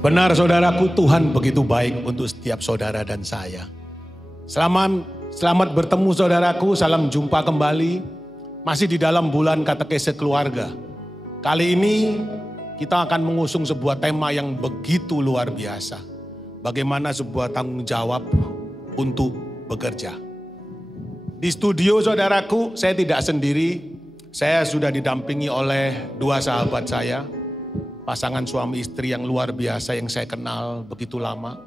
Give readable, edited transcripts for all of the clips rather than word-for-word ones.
Benar saudaraku, Tuhan begitu baik untuk setiap saudara dan saya. Selamat bertemu saudaraku, salam jumpa kembali. Masih di dalam bulan katekese keluarga. Kali ini kita akan mengusung sebuah tema yang begitu luar biasa. Bagaimana sebuah tanggung jawab untuk bekerja. Di studio saudaraku, saya tidak sendiri. Saya sudah didampingi oleh dua sahabat saya. Pasangan suami istri yang luar biasa yang saya kenal begitu lama.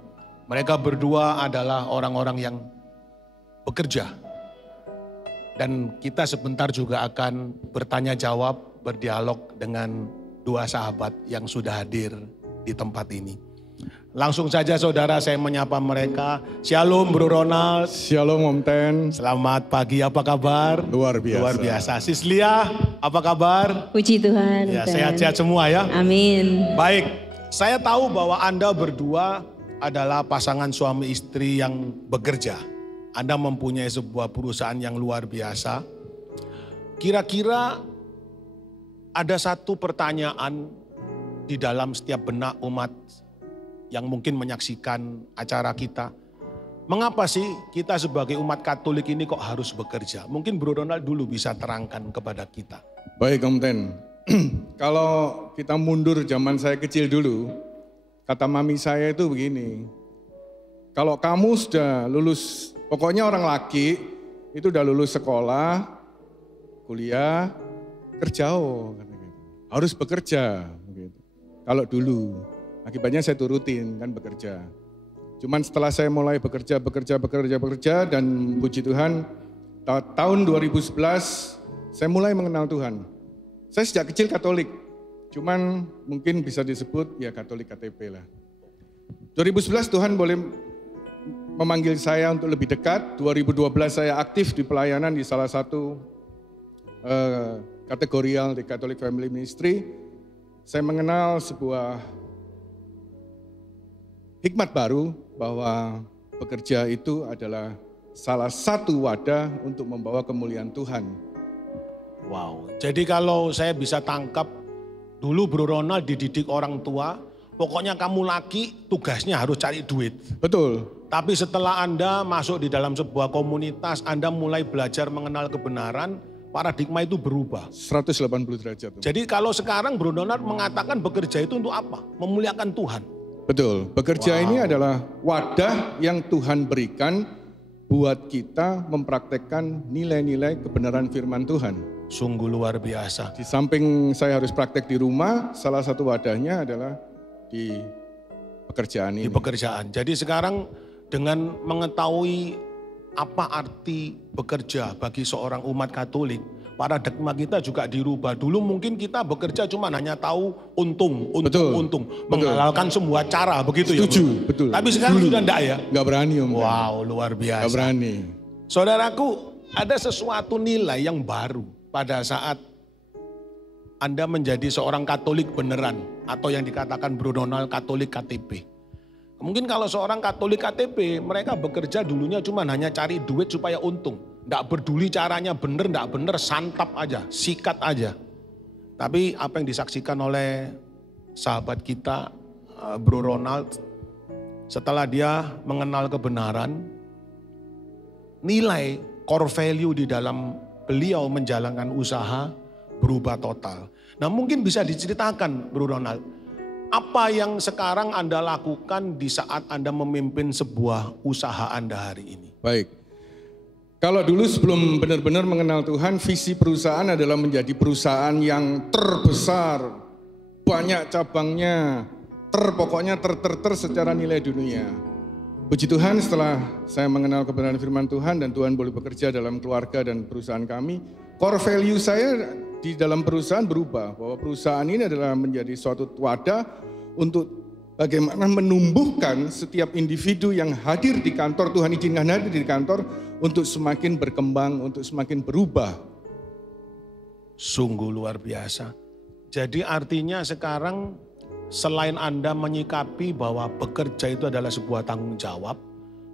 Mereka berdua adalah orang-orang yang bekerja. Dan kita sebentar juga akan bertanya jawab, berdialog dengan dua sahabat yang sudah hadir di tempat ini. Langsung saja saudara saya menyapa mereka. Shalom Bro Ronald. Shalom Om Ten. Selamat pagi, apa kabar? Luar biasa. Luar biasa. Sislia, apa kabar? Puji Tuhan. Ya, sehat-sehat semua ya. Amin. Baik, saya tahu bahwa Anda berdua adalah pasangan suami istri yang bekerja. Anda mempunyai sebuah perusahaan yang luar biasa. Kira-kira ada satu pertanyaan di dalam setiap benak umat yang mungkin menyaksikan acara kita. Mengapa sih kita sebagai umat Katolik ini kok harus bekerja? Mungkin Bro Ronald dulu bisa terangkan kepada kita. Baik Om Ten, kalau kita mundur zaman saya kecil dulu, kata mami saya itu begini, kalau kamu sudah lulus, pokoknya orang laki itu udah lulus sekolah, kuliah, kerja harus bekerja. Gitu. Kalau dulu, akibatnya saya turutin kan bekerja. Cuman setelah saya mulai bekerja dan puji Tuhan, tahun 2011 saya mulai mengenal Tuhan. Saya sejak kecil Katolik, cuman mungkin bisa disebut ya Katolik KTP lah. 2011 Tuhan boleh memanggil saya untuk lebih dekat. 2012 saya aktif di pelayanan di salah satu kategorial di Catholic Family Ministry. Saya mengenal sebuah hikmat baru bahwa bekerja itu adalah salah satu wadah untuk membawa kemuliaan Tuhan. Wow, jadi kalau saya bisa tangkap, dulu Bro Ronald dididik orang tua, pokoknya kamu laki tugasnya harus cari duit. Betul. Tapi setelah Anda masuk di dalam sebuah komunitas, Anda mulai belajar mengenal kebenaran, paradigma itu berubah. 180 derajat. Jadi kalau sekarang Bro Ronald mengatakan bekerja itu untuk apa? Memuliakan Tuhan. Betul, bekerja ini adalah wadah yang Tuhan berikan buat kita mempraktekkan nilai-nilai kebenaran firman Tuhan. Sungguh luar biasa. Di samping saya harus praktek di rumah, salah satu wadahnya adalah di pekerjaan ini. Di pekerjaan. Jadi sekarang dengan mengetahui apa arti bekerja bagi seorang umat Katolik, paradigma kita juga dirubah. Dulu mungkin kita bekerja cuma hanya tahu untung, menghalalkan semua cara begitu. Setuju, ya. Betul. Tapi sekarang dulu sudah enggak ya? Enggak berani Om. Wow, luar biasa. Enggak berani. Saudaraku, ada sesuatu nilai yang baru pada saat Anda menjadi seorang Katolik beneran atau yang dikatakan Bro Ronald Katolik KTP. Mungkin kalau seorang Katolik KTP, mereka bekerja dulunya cuma hanya cari duit supaya untung. Nggak peduli caranya bener, nggak bener, santap aja, sikat aja. Tapi apa yang disaksikan oleh sahabat kita, Bro Ronald, setelah dia mengenal kebenaran, nilai core value di dalam beliau menjalankan usaha berubah total. Nah mungkin bisa diceritakan Bro Ronald, apa yang sekarang Anda lakukan di saat Anda memimpin sebuah usaha Anda hari ini? Baik. Kalau dulu sebelum benar-benar mengenal Tuhan, visi perusahaan adalah menjadi perusahaan yang terbesar, banyak cabangnya, pokoknya ter secara nilai dunia. Puji Tuhan setelah saya mengenal kebenaran firman Tuhan dan Tuhan boleh bekerja dalam keluarga dan perusahaan kami, core value saya di dalam perusahaan berubah, bahwa perusahaan ini adalah menjadi suatu wadah untuk bagaimana menumbuhkan setiap individu yang hadir di kantor, Tuhan izinkan hadir di kantor untuk semakin berkembang, untuk semakin berubah. Sungguh luar biasa. Jadi artinya sekarang selain Anda menyikapi bahwa bekerja itu adalah sebuah tanggung jawab,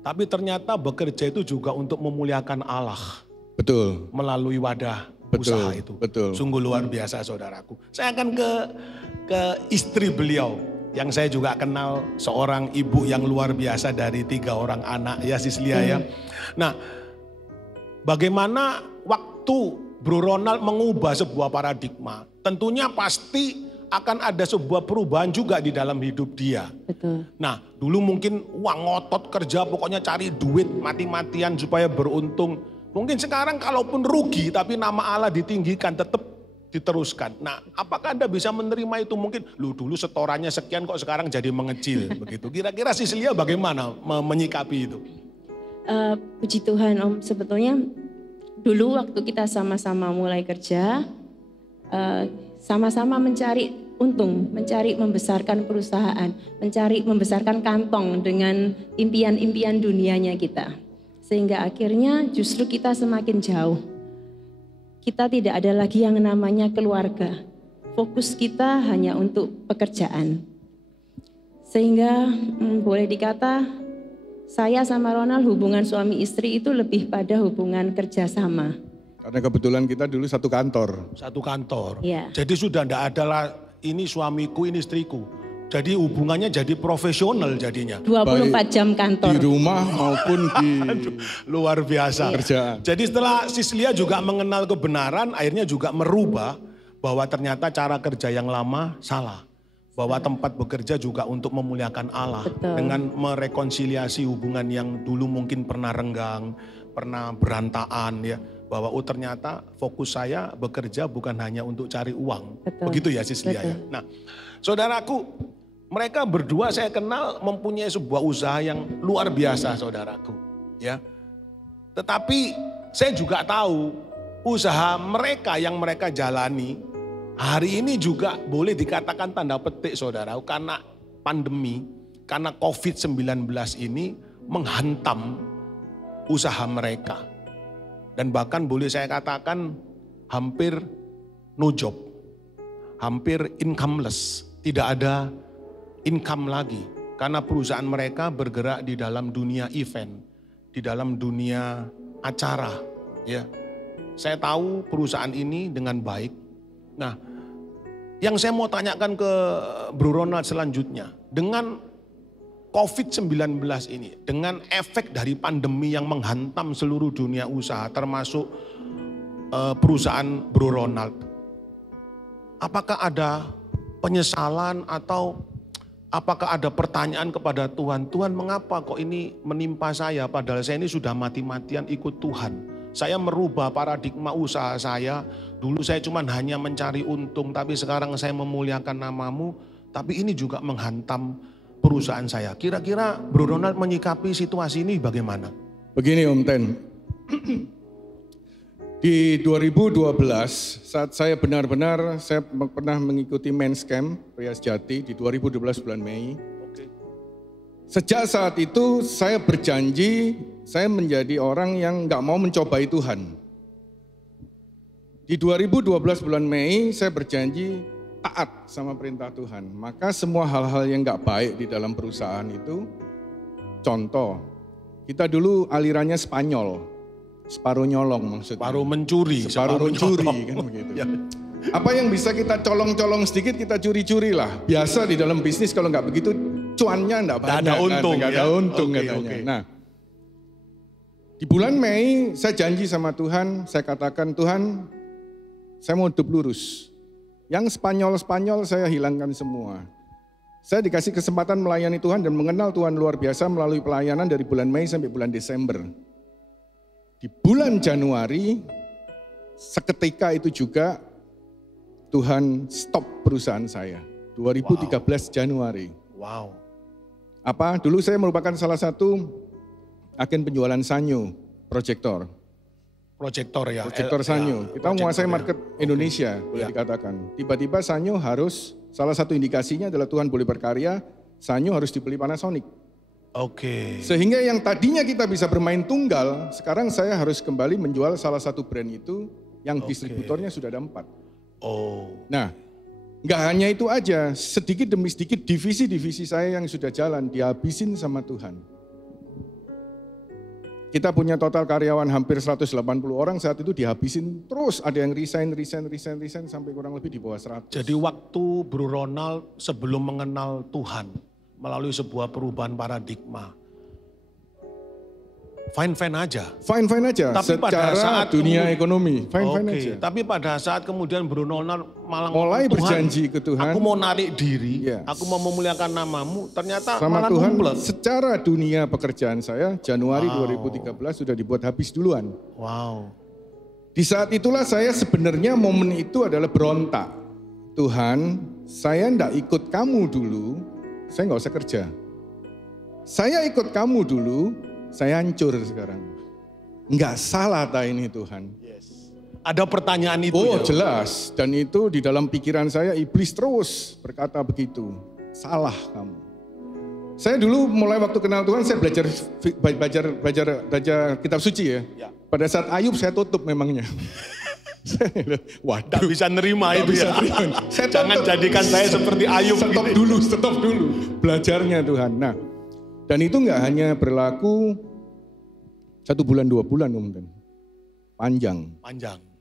tapi ternyata bekerja itu juga untuk memuliakan Allah. Betul. Melalui wadah Betul, usaha itu. betul. Sungguh luar biasa saudaraku. Saya akan ke istri beliau. yang saya juga kenal seorang ibu yang luar biasa dari 3 orang anak ya Sislia ya. Nah, bagaimana waktu Bro Ronald mengubah sebuah paradigma? Tentunya pasti akan ada sebuah perubahan juga di dalam hidup dia. Betul. Nah, dulu mungkin uang ngotot kerja, pokoknya cari duit mati-matian supaya beruntung. Mungkin sekarang kalaupun rugi tapi nama Allah ditinggikan, tetap diteruskan. Nah, apakah Anda bisa menerima itu? Mungkin, lu dulu setorannya sekian kok sekarang jadi mengecil begitu. Kira-kira Sislia bagaimana menyikapi itu? Puji Tuhan Om, sebetulnya dulu waktu kita sama-sama mulai kerja, sama-sama mencari untung, mencari membesarkan perusahaan, mencari membesarkan kantong dengan impian-impian dunianya kita. Sehingga akhirnya justru kita semakin jauh. Kita tidak ada lagi yang namanya keluarga. Fokus kita hanya untuk pekerjaan. Sehingga boleh dikata saya sama Ronald hubungan suami istri itu lebih pada hubungan kerjasama. Karena kebetulan kita dulu satu kantor. Satu kantor. Ya. Jadi sudah tidak ada lah ini suamiku, ini istriku. Jadi hubungannya jadi profesional jadinya. 24 jam kantor. Di rumah maupun di Luar biasa. kerjaan. Jadi setelah Sislia juga mengenal kebenaran, akhirnya juga merubah bahwa ternyata cara kerja yang lama salah. Bahwa tempat bekerja juga untuk memuliakan Allah. Betul. Dengan merekonsiliasi hubungan yang dulu mungkin pernah renggang, pernah berantakan ya. Bahwa ternyata fokus saya bekerja bukan hanya untuk cari uang. Betul. Begitu ya Sislia ya. Nah, saudaraku, mereka berdua saya kenal mempunyai sebuah usaha yang luar biasa saudaraku. Ya. Tetapi saya juga tahu usaha mereka yang mereka jalani hari ini juga boleh dikatakan tanda petik saudaraku. Karena pandemi, karena COVID-19 ini menghantam usaha mereka. Dan bahkan boleh saya katakan hampir no job, hampir incomeless, tidak ada income lagi. Karena perusahaan mereka bergerak di dalam dunia event, di dalam dunia acara. Ya, saya tahu perusahaan ini dengan baik. Nah, yang saya mau tanyakan ke Bro Ronald selanjutnya, dengan COVID-19 ini, dengan efek dari pandemi yang menghantam seluruh dunia usaha, termasuk perusahaan Bro Ronald. Apakah ada penyesalan atau apakah ada pertanyaan kepada Tuhan? Tuhan, mengapa kok ini menimpa saya padahal saya ini sudah mati-matian ikut Tuhan. Saya merubah paradigma usaha saya. Dulu saya cuma hanya mencari untung, tapi sekarang saya memuliakan namamu. Tapi ini juga menghantam perusahaan saya. Kira-kira Bro Ronald menyikapi situasi ini bagaimana? Begini Om Ten, di 2012 saat saya saya pernah mengikuti Men's Camp Pria Sejati di 2012 bulan Mei. Sejak saat itu saya berjanji saya menjadi orang yang gak mau mencobai Tuhan. Di 2012 bulan Mei saya berjanji taat sama perintah Tuhan. Maka semua hal-hal yang gak baik di dalam perusahaan itu, contoh, kita dulu alirannya Spanyol, separuh nyolong maksudnya. Separuh mencuri, Separuh mencuri kan begitu. Ya. Apa yang bisa kita colong-colong sedikit kita curi-curi lah. Biasa di dalam bisnis kalau gak begitu cuannya gak banyak. Gak ada untung, Gak ada untung katanya. Nah, di bulan Mei saya janji sama Tuhan, saya katakan Tuhan, saya mau hidup lurus. Yang Spanyol-Spanyol saya hilangkan semua. Saya dikasih kesempatan melayani Tuhan dan mengenal Tuhan luar biasa melalui pelayanan dari bulan Mei sampai bulan Desember. Di bulan Januari, seketika itu juga Tuhan stop perusahaan saya. 2013 Januari. Wow. Apa? Dulu saya merupakan salah satu agen penjualan sanyo, proyektor. Proyektor ya. Proyektor sanyo. Kita menguasai market Indonesia, boleh dikatakan. Tiba-tiba sanyo harus, salah satu indikasinya adalah Tuhan boleh berkarya, sanyo harus dibeli Panasonic. Oke. Sehingga yang tadinya kita bisa bermain tunggal, sekarang saya harus kembali menjual salah satu brand itu yang distributornya sudah ada 4. Oh. Nah, nggak hanya itu aja, sedikit demi sedikit divisi-divisi saya yang sudah jalan dihabisin sama Tuhan. Kita punya total karyawan hampir 180 orang, saat itu dihabisin terus, ada yang resign sampai kurang lebih di bawah 100. Jadi waktu Bro Ronald sebelum mengenal Tuhan melalui sebuah perubahan paradigma, fine-fine aja. Fine-fine aja, Tapi pada secara saat dunia ekonomi, fine-fine aja. Tapi pada saat kemudian Bro Ronald malah Mulai ngomong, Tuhan, berjanji ke Tuhan, aku mau narik diri, Yes. aku mau memuliakan namamu, ternyata sama malah Tuhan, numplek. secara dunia pekerjaan saya, Januari 2013 sudah dibuat habis duluan. Wow. Di saat itulah saya sebenarnya momen itu adalah berontak. Tuhan, saya enggak ikut kamu dulu, saya enggak usah kerja. Saya ikut kamu dulu, saya hancur sekarang. Enggak salah tak ini Tuhan. Ada pertanyaan itu Oh ya? jelas, dan itu di dalam pikiran saya iblis terus berkata begitu. Salah kamu. Saya dulu mulai waktu kenal Tuhan saya belajar kitab suci ya. Pada saat Ayub saya tutup memangnya. Waduh. Tidak bisa nerima itu ya. Saya Jangan jadikan saya seperti Ayub. Stop dulu belajarnya Tuhan. Nah, dan itu enggak hanya berlaku 1 bulan 2 bulan mungkin. Panjang.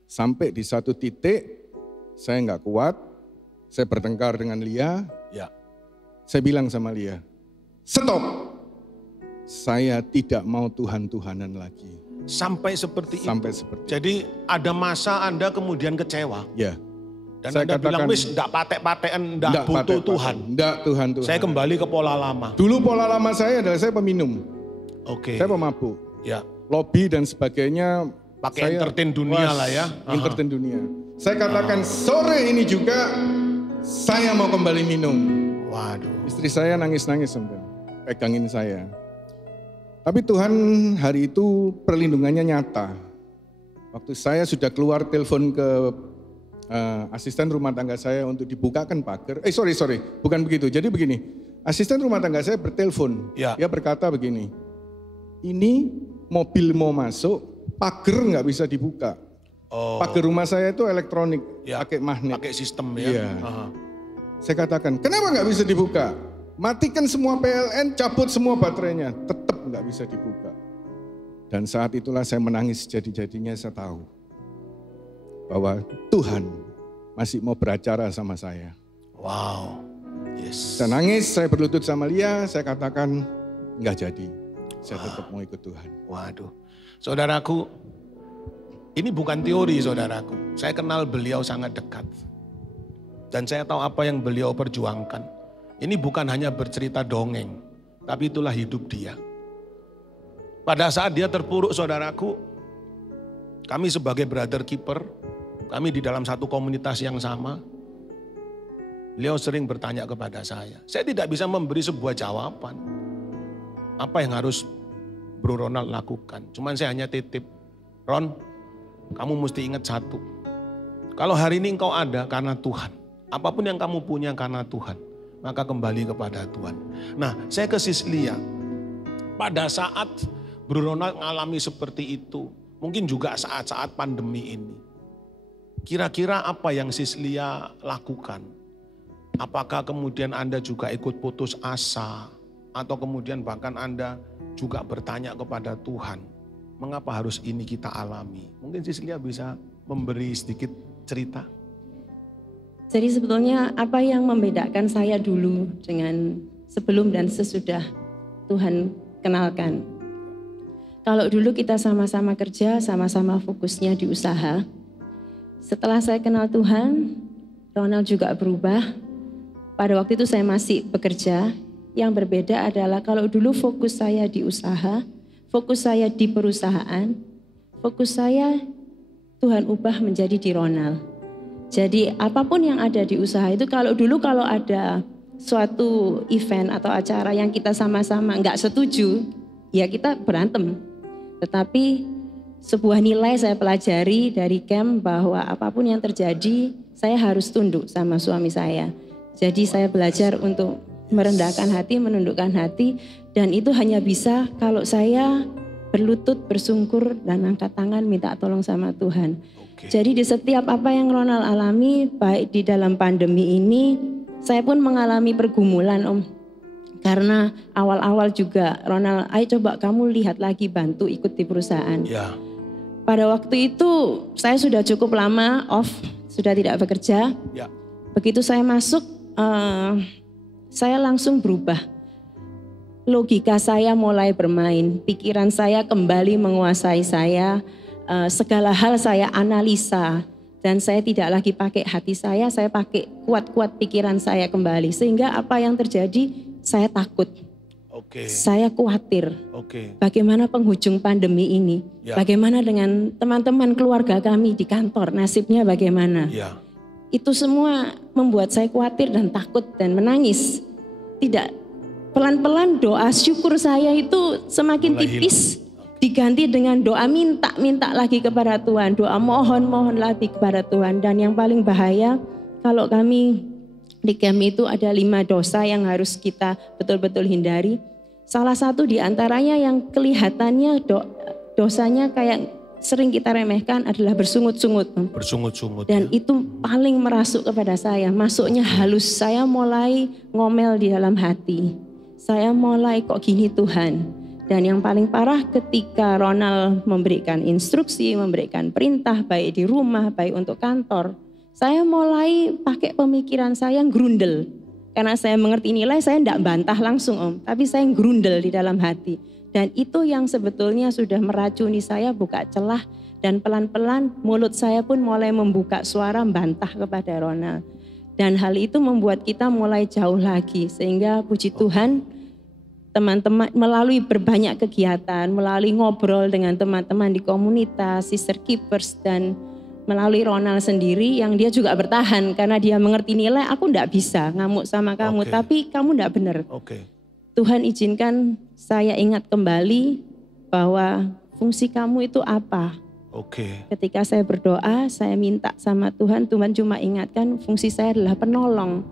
Sampai di satu titik saya enggak kuat, saya bertengkar dengan Lia. Ya. Saya bilang sama Lia, stop. Saya tidak mau Tuhan-Tuhanan lagi. Sampai seperti itu. Seperti. Jadi ada masa Anda kemudian kecewa. Ya. Dan Saya Anda bilang, katakan, wis enggak patek-patekan, enggak butuh Tuhan. Enggak Tuhan. Saya kembali ke pola lama. Dulu pola lama saya adalah saya peminum. Oke. Saya pemabuk. Ya. Lobby dan sebagainya. Pakai entertain dunia lah ya. Entertain dunia. Saya katakan sore ini juga saya mau kembali minum. Waduh. Istri saya nangis-nangis sampai pegangin saya. Tapi Tuhan hari itu perlindungannya nyata. Waktu saya sudah keluar telepon ke asisten rumah tangga saya untuk dibukakan pagar. Sorry, bukan begitu. Jadi begini, asisten rumah tangga saya bertelepon. Ya. Dia berkata begini, ini mobil mau masuk, pagar nggak bisa dibuka. Oh. Pagar rumah saya itu elektronik, Ya. pakai magnet. Pakai sistem ya. Iya. Saya katakan, kenapa nggak bisa dibuka? Matikan semua PLN, cabut semua baterainya, tetap nggak bisa dibuka. Dan saat itulah saya menangis jadi-jadinya saya tahu bahwa Tuhan masih mau beracara sama saya. Wow. Yes. Saya nangis, saya berlutut sama Lia, saya katakan nggak jadi. Saya tetap mau ikut Tuhan. Waduh. Saudaraku, ini bukan teori saudaraku. Saya kenal beliau sangat dekat. Dan saya tahu apa yang beliau perjuangkan. Ini bukan hanya bercerita dongeng, tapi itulah hidup dia. Pada saat dia terpuruk saudaraku, kami sebagai brother keeper, kami di dalam satu komunitas yang sama, beliau sering bertanya kepada saya. Saya tidak bisa memberi sebuah jawaban. Apa yang harus Bro Ronald lakukan. Cuman saya hanya titip, Ron, kamu mesti ingat satu. Kalau hari ini engkau ada karena Tuhan, apapun yang kamu punya karena Tuhan, maka kembali kepada Tuhan. Nah, saya ke Sis Lia. Pada saat Bro Ronald mengalami seperti itu, mungkin juga saat-saat pandemi ini. Kira-kira apa yang Sis Lia lakukan? Apakah kemudian Anda juga ikut putus asa? Atau kemudian bahkan Anda juga bertanya kepada Tuhan, mengapa harus ini kita alami? Mungkin Sis Lia bisa memberi sedikit cerita. Jadi sebetulnya apa yang membedakan saya dulu dengan sebelum dan sesudah Tuhan kenalkan. Kalau dulu kita sama-sama kerja, sama-sama fokusnya di usaha. Setelah saya kenal Tuhan, Ronald juga berubah. Pada waktu itu saya masih bekerja. Yang berbeda adalah kalau dulu fokus saya di usaha, fokus saya di perusahaan, fokus saya Tuhan ubah menjadi di Ronald. Jadi apapun yang ada di usaha itu kalau ada suatu event atau acara yang kita sama-sama nggak setuju, ya kita berantem. Tetapi sebuah nilai saya pelajari dari camp bahwa apapun yang terjadi, saya harus tunduk sama suami saya. Jadi saya belajar untuk merendahkan hati, menundukkan hati, dan itu hanya bisa kalau saya berlutut, bersungkur, dan angkat tangan minta tolong sama Tuhan. Jadi di setiap apa yang Ronald alami, baik di dalam pandemi ini, saya pun mengalami pergumulan Om. Karena awal-awal juga, Ronald, ayo coba kamu lihat lagi, bantu ikut di perusahaan. Ya. Pada waktu itu saya sudah cukup lama off, sudah tidak bekerja. Ya. Begitu saya masuk, saya langsung berubah. Logika saya mulai bermain, pikiran saya kembali menguasai saya, segala hal saya analisa. Dan saya tidak lagi pakai hati saya pakai kuat-kuat pikiran saya kembali. Sehingga apa yang terjadi, saya takut. Oke. Saya khawatir. Oke. Bagaimana penghujung pandemi ini? Ya. Bagaimana dengan teman-teman keluarga kami di kantor? Nasibnya bagaimana? Ya. Itu semua membuat saya khawatir dan takut dan menangis. Tidak, pelan-pelan doa syukur saya itu semakin Mulai tipis. Diganti dengan doa minta lagi kepada Tuhan. Doa mohon lagi kepada Tuhan. Dan yang paling bahaya, kalau kami di camp itu ada 5 dosa yang harus kita betul-betul hindari. Salah satu di antaranya yang kelihatannya dosanya kayak sering kita remehkan adalah bersungut-sungut. Bersungut-sungut. Dan ya. itu paling merasuk kepada saya. Masuknya halus, saya mulai ngomel di dalam hati. Saya mulai kok gini Tuhan. Dan yang paling parah ketika Ronald memberikan instruksi, memberikan perintah baik di rumah, baik untuk kantor. Saya mulai pakai pemikiran saya yang grundel. Karena saya mengerti nilai, saya tidak bantah langsung Om. Tapi saya grundel di dalam hati. Dan itu yang sebetulnya sudah meracuni saya, buka celah. Dan pelan-pelan mulut saya pun mulai membuka suara bantah kepada Ronald. Dan hal itu membuat kita mulai jauh lagi. Sehingga puji Tuhan, teman-teman melalui berbanyak kegiatan, melalui ngobrol dengan teman-teman di komunitas, sister keepers, dan melalui Ronald sendiri yang dia juga bertahan karena dia mengerti nilai, aku enggak bisa ngamuk sama kamu, tapi kamu enggak benar. Tuhan izinkan saya ingat kembali bahwa fungsi kamu itu apa. Ketika saya berdoa, saya minta sama Tuhan, Tuhan cuma ingatkan fungsi saya adalah penolong.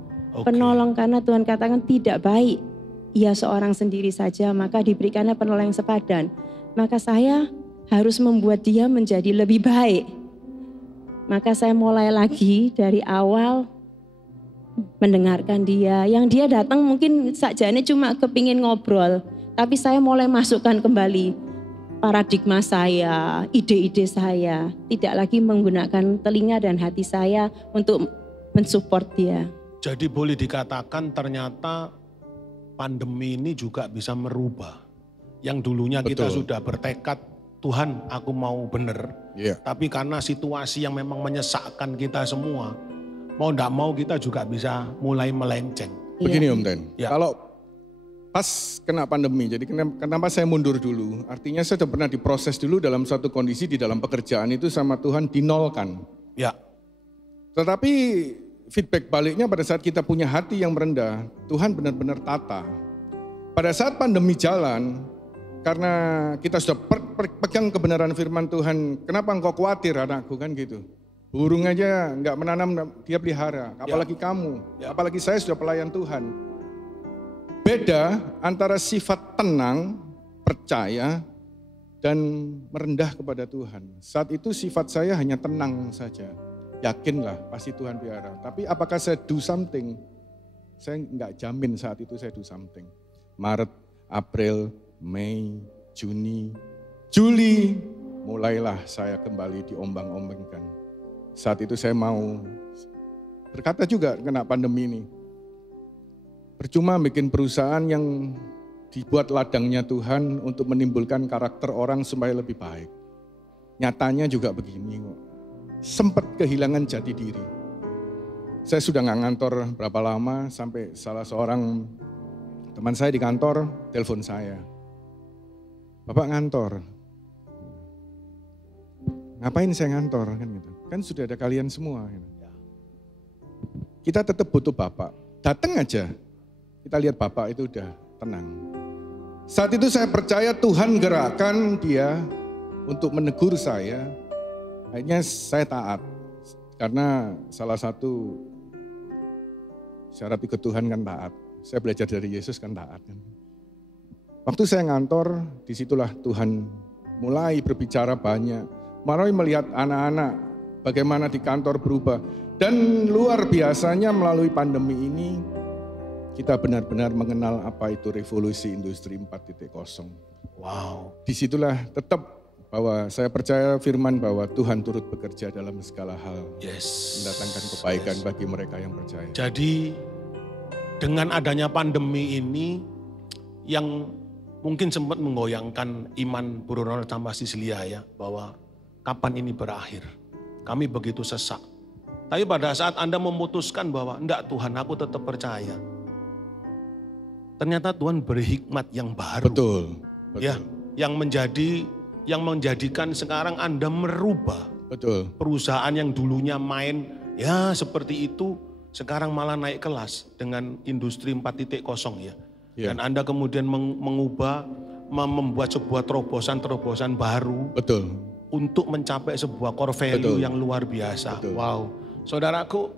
Penolong karena Tuhan katakan tidak baik. Ia seorang sendiri saja, maka diberikannya penolong yang sepadan. Maka saya harus membuat dia menjadi lebih baik. Maka saya mulai lagi dari awal mendengarkan dia. Yang dia datang mungkin sakjane cuma kepingin ngobrol. Tapi saya mulai masukkan kembali paradigma saya, ide-ide saya. Tidak lagi menggunakan telinga dan hati saya untuk mensupport dia. Jadi boleh dikatakan ternyata pandemi ini juga bisa merubah. Yang dulunya kita sudah bertekad, Tuhan aku mau benar. Tapi karena situasi yang memang menyesakkan kita semua, mau enggak mau kita juga bisa mulai melenceng. Begini Om Den, kalau pas kena pandemi, jadi kenapa saya mundur dulu? Artinya saya sudah pernah diproses dulu dalam suatu kondisi di dalam pekerjaan itu sama Tuhan dinolkan. Tetapi feedback baliknya pada saat kita punya hati yang merendah, Tuhan benar-benar tata. Pada saat pandemi jalan, karena kita sudah pegang kebenaran firman Tuhan, kenapa engkau khawatir anakku kan gitu. Burung aja enggak menanam, dia pelihara, apalagi kamu, apalagi saya sudah pelayan Tuhan. Beda antara sifat tenang, percaya, dan merendah kepada Tuhan. Saat itu sifat saya hanya tenang saja. Yakinlah pasti Tuhan pelihara. Tapi apakah saya do something? Saya enggak jamin saat itu saya do something. Maret, April, Mei, Juni, Juli, mulailah saya kembali diombang-ombangkan. Saat itu saya mau berkata juga kena pandemi ini. Percuma bikin perusahaan yang dibuat ladangnya Tuhan untuk menimbulkan karakter orang supaya lebih baik. Nyatanya juga begini kok. Sempat kehilangan jati diri. Saya sudah nggak ngantor berapa lama sampai salah seorang teman saya di kantor telepon saya. Bapak ngantor. Ngapain saya ngantor kan gitu. Kan sudah ada kalian semua. Gitu. Kita tetap butuh Bapak. Datang aja. Kita lihat Bapak itu udah tenang. Saat itu saya percaya Tuhan gerakkan dia untuk menegur saya. Akhirnya saya taat. Karena salah satu syarat ikut Tuhan kan taat. Saya belajar dari Yesus kan taat. Waktu saya ngantor, disitulah Tuhan mulai berbicara banyak. Mulai melihat anak-anak bagaimana di kantor berubah. Dan luar biasanya melalui pandemi ini, kita benar-benar mengenal apa itu revolusi industri 4.0. Wow. Disitulah tetap bahwa saya percaya firman bahwa Tuhan turut bekerja dalam segala hal. Yes. Mendatangkan kebaikan bagi mereka yang percaya. Jadi dengan adanya pandemi ini yang mungkin sempat menggoyangkan iman Bro Ronald sama Sislia ya, bahwa kapan ini berakhir. Kami begitu sesak. Tapi pada saat Anda memutuskan bahwa enggak Tuhan, aku tetap percaya. Ternyata Tuhan beri hikmat yang baru. Betul. Ya, yang menjadikan sekarang Anda merubah. Betul. Perusahaan yang dulunya main ya seperti itu, sekarang malah naik kelas dengan industri 4.0 ya. Dan Anda kemudian mengubah, membuat sebuah terobosan-terobosan baru. Betul. Untuk mencapai sebuah core value yang luar biasa. Betul. Wow. Saudaraku,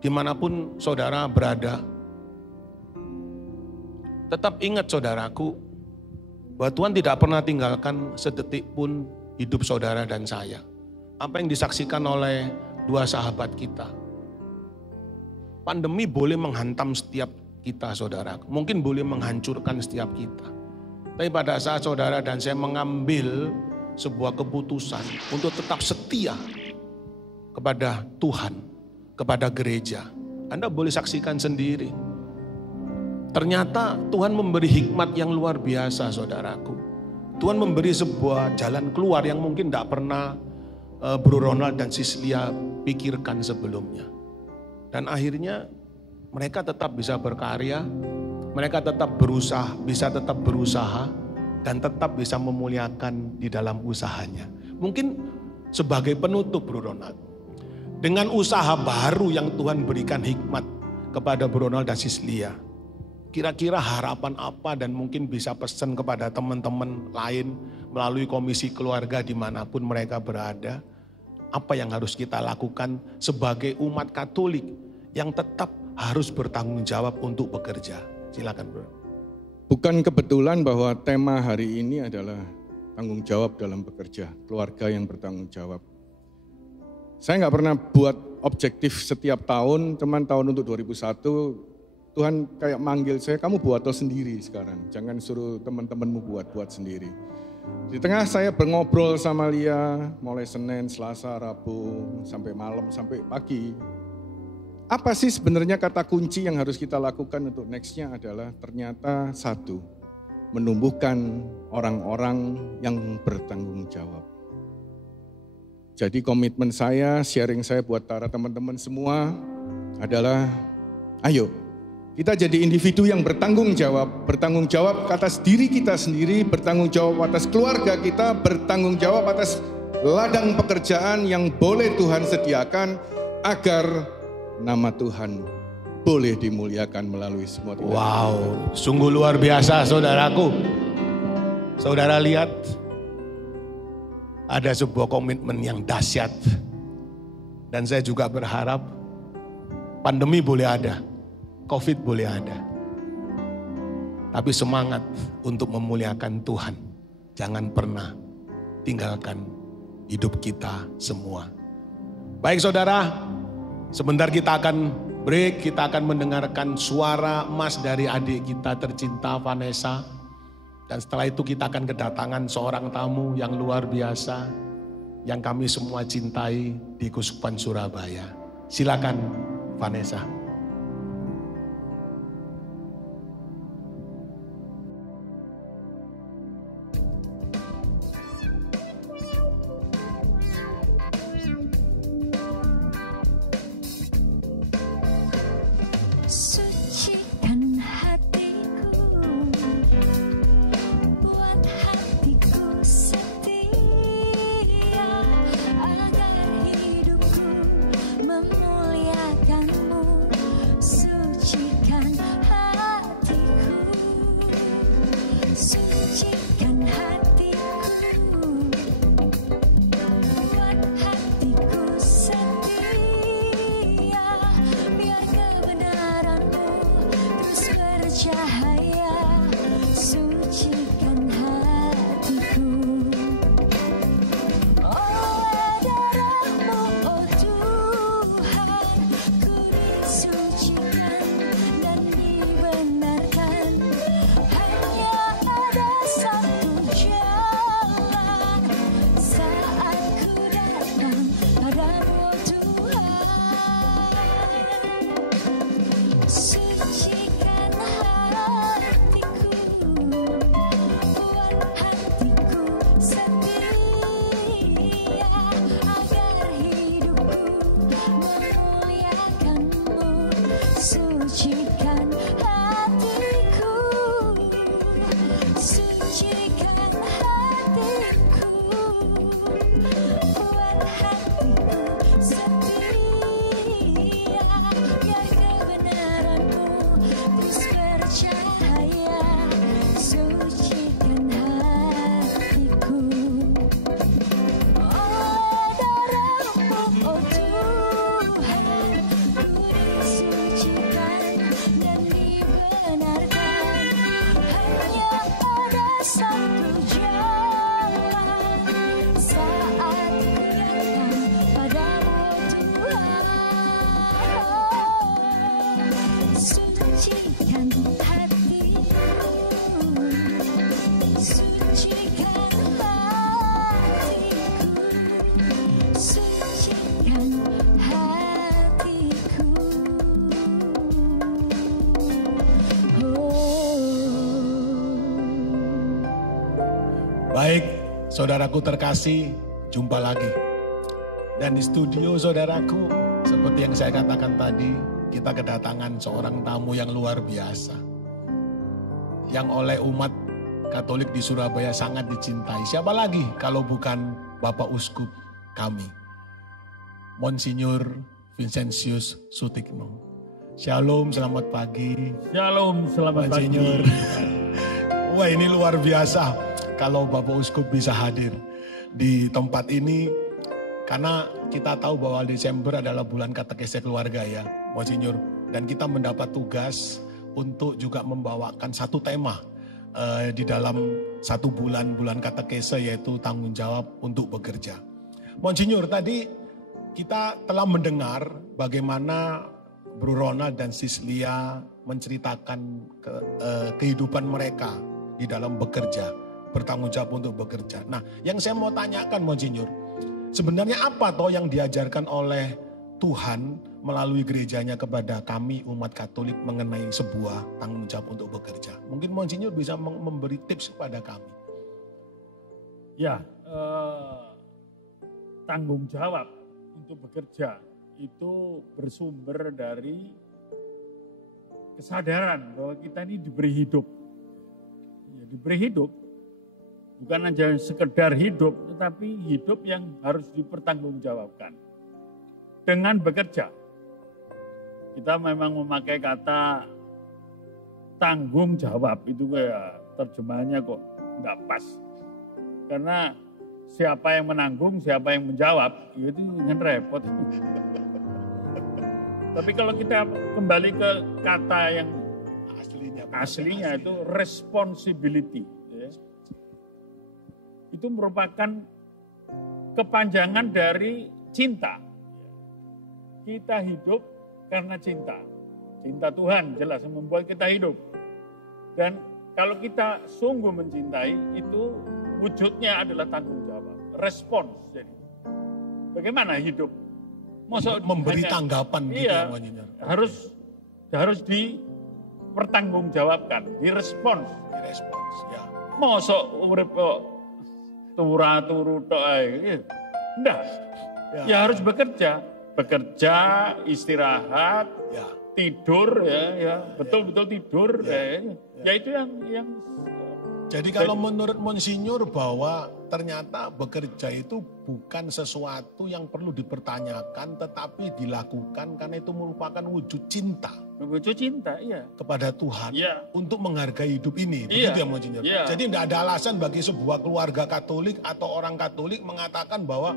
dimanapun saudara berada, tetap ingat saudaraku, bahwa Tuhan tidak pernah tinggalkan sedetik pun hidup saudara dan saya. Apa yang disaksikan oleh dua sahabat kita. Pandemi boleh menghantam setiap kita saudara. Mungkin boleh menghancurkan setiap kita. Tapi pada saat saudara dan saya mengambil sebuah keputusan untuk tetap setia kepada Tuhan, kepada gereja. Anda boleh saksikan sendiri. Ternyata Tuhan memberi hikmat yang luar biasa saudaraku. Tuhan memberi sebuah jalan keluar yang mungkin tidak pernah Bro Ronald dan Sislia pikirkan sebelumnya. Dan akhirnya mereka tetap bisa berkarya, mereka tetap berusaha, dan tetap bisa memuliakan di dalam usahanya. Mungkin sebagai penutup Bro Ronald, dengan usaha baru yang Tuhan berikan hikmat kepada Bro Ronald dan Sislia, kira-kira harapan apa dan mungkin bisa pesan kepada teman-teman lain melalui komisi keluarga dimanapun mereka berada. Apa yang harus kita lakukan sebagai umat Katolik yang tetap harus bertanggung jawab untuk bekerja. Silakan Bro. Bukan kebetulan bahwa tema hari ini adalah tanggung jawab dalam bekerja, keluarga yang bertanggung jawab. Saya nggak pernah buat objektif setiap tahun, cuman tahun untuk 2001, Tuhan kayak manggil saya, kamu buat sendiri sekarang, jangan suruh teman-temanmu buat sendiri. Di tengah saya ngobrol sama Lia, mulai Senin, Selasa, Rabu, sampai malam, sampai pagi. Apa sih sebenarnya kata kunci yang harus kita lakukan untuk nextnya adalah ternyata satu, menumbuhkan orang-orang yang bertanggung jawab. Jadi komitmen saya, sharing saya buat para teman-teman semua adalah ayo kita jadi individu yang bertanggung jawab atas diri kita sendiri, bertanggung jawab atas keluarga kita, bertanggung jawab atas ladang pekerjaan yang boleh Tuhan sediakan agar nama Tuhan boleh dimuliakan melalui semua tindakan. Wow, sungguh luar biasa saudaraku. Saudara lihat, ada sebuah komitmen yang dahsyat. Dan saya juga berharap pandemi boleh ada, COVID boleh ada. Tapi semangat untuk memuliakan Tuhan. Jangan pernah tinggalkan hidup kita semua. Baik saudara, sebentar kita akan break, kita akan mendengarkan suara emas dari adik kita tercinta Vanessa. Dan setelah itu kita akan kedatangan seorang tamu yang luar biasa, yang kami semua cintai di Keuskupan Surabaya. Silakan Vanessa. Memuliakanmu sucikan hatiku, sucikan hatiku, buat hatiku setia, biar kebenaranmu terus bercahaya, sucikan hatiku. Oleh darahmu, oh Tuhan, ku disucikan dan dibenarkan. Hanya ada satu jalan saat ku datang padamu, Tuhan. Sucikan hatiku, sucikan hatiku, sucikan hatiku. Baik, saudaraku terkasih, jumpa lagi. Dan di studio saudaraku, seperti yang saya katakan tadi, kita kedatangan seorang tamu yang luar biasa. Yang oleh umat Katolik di Surabaya sangat dicintai. Siapa lagi kalau bukan Bapak Uskup kami, Monsinyur Vincentius Sutikno. Shalom, selamat pagi. Shalom, selamat pagi. Monsinyur. Wah, ini luar biasa kalau Bapak Uskup bisa hadir di tempat ini, karena kita tahu bahwa Desember adalah bulan katekese keluarga ya, Monsinyur. Dan kita mendapat tugas untuk juga membawakan satu tema di dalam satu bulan katekese, yaitu tanggung jawab untuk bekerja. Monsinyur, tadi kita telah mendengar bagaimana Bro Ronald dan Sis Lia menceritakan kehidupan mereka di dalam bekerja, bertanggung jawab untuk bekerja. Nah, yang saya mau tanyakan Monsinyur, sebenarnya apa toh yang diajarkan oleh Tuhan melalui gerejanya kepada kami umat Katolik mengenai sebuah tanggung jawab untuk bekerja? Mungkin Monsinyur bisa memberi tips kepada kami. Ya, tanggung jawab untuk bekerja itu bersumber dari kesadaran bahwa kita ini diberi hidup. Ya, diberi hidup, bukan hanya sekedar hidup, tetapi hidup yang harus dipertanggungjawabkan dengan bekerja. Kita memang memakai kata tanggung jawab, itu kayak terjemahannya kok nggak pas. Karena siapa yang menanggung, siapa yang menjawab, itu kan repot. Tapi kalau kita kembali ke kata yang aslinya itu responsibility. Ya. Itu merupakan kepanjangan dari cinta. Kita hidup karena cinta. Cinta Tuhan jelas yang membuat kita hidup. Dan kalau kita sungguh mencintai, itu wujudnya adalah tanggung jawab. Respons. Jadi, bagaimana hidup? Masa Memberi hanya, tanggapan gitu iya, ya, Monsinyur. harus dipertanggungjawabkan, direspons. Direspons, ya. Masa urip kok turu tok ae. Enggak. Ya harus bekerja. Bekerja, istirahat, Ya. tidur ya, betul-betul tidur ya itu yang Jadi kalau menurut Monsinyur bahwa ternyata bekerja itu bukan sesuatu yang perlu dipertanyakan, tetapi dilakukan karena itu merupakan wujud cinta. Wujud cinta, iya. Kepada Tuhan Iya. untuk menghargai hidup ini. Iya. Begitu ya Monsinyur? Iya. Jadi tidak ada alasan bagi sebuah keluarga Katolik atau orang Katolik mengatakan bahwa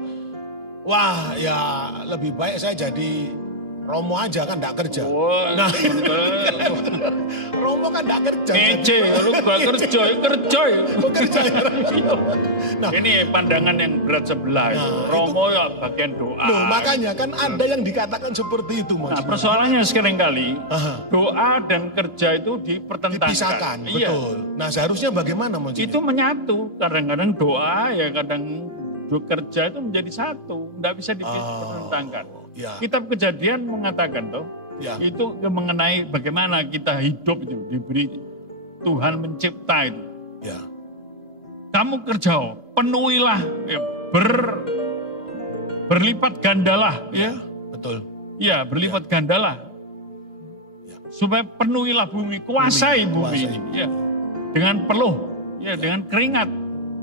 wah ya lebih baik saya jadi Romo aja kan enggak kerja. Wah, Nah, Romo kan enggak kerja. ngece, lu gak kerja. Bekerja. Nah, Ini pandangan yang berat sebelah. Nah, Romo ya bagian doa. loh, makanya kan ada yang dikatakan seperti itu, Nah, Monsinyur. persoalannya sering kali Aha. doa dan kerja itu dipertentangkan. Dipisahkan, Iya. betul. Nah, seharusnya bagaimana, Monsinyur? Itu menyatu. Kadang-kadang doa ya kadang kerja itu menjadi satu, tidak bisa dipertentangkan. Ya. Kitab Kejadian mengatakan toh, Ya. itu mengenai bagaimana kita hidup itu diberi Tuhan mencipta itu. Ya. Kamu kerja, penuhilah, ya, berlipat gandalah, ya. Betul. Ya, berlipat gandalah. Ya. supaya penuhilah bumi, kuasai bumi kuasai. ini. Ya. Dengan peluh, ya, dengan keringat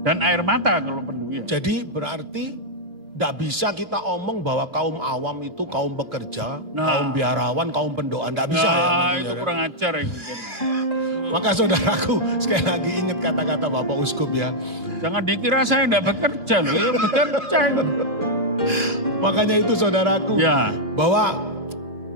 dan air mata kalau perlu. Ya. Jadi berarti tidak bisa kita omong bahwa kaum awam itu kaum pekerja, kaum biarawan, kaum pendoa. Tidak bisa ya. Nah, itu Saudara. kurang ajar ya. Maka saudaraku sekali lagi ingat kata-kata Bapak Uskup ya. Jangan dikira saya tidak bekerja loh, ya bekerja. Makanya itu saudaraku Ya, bahwa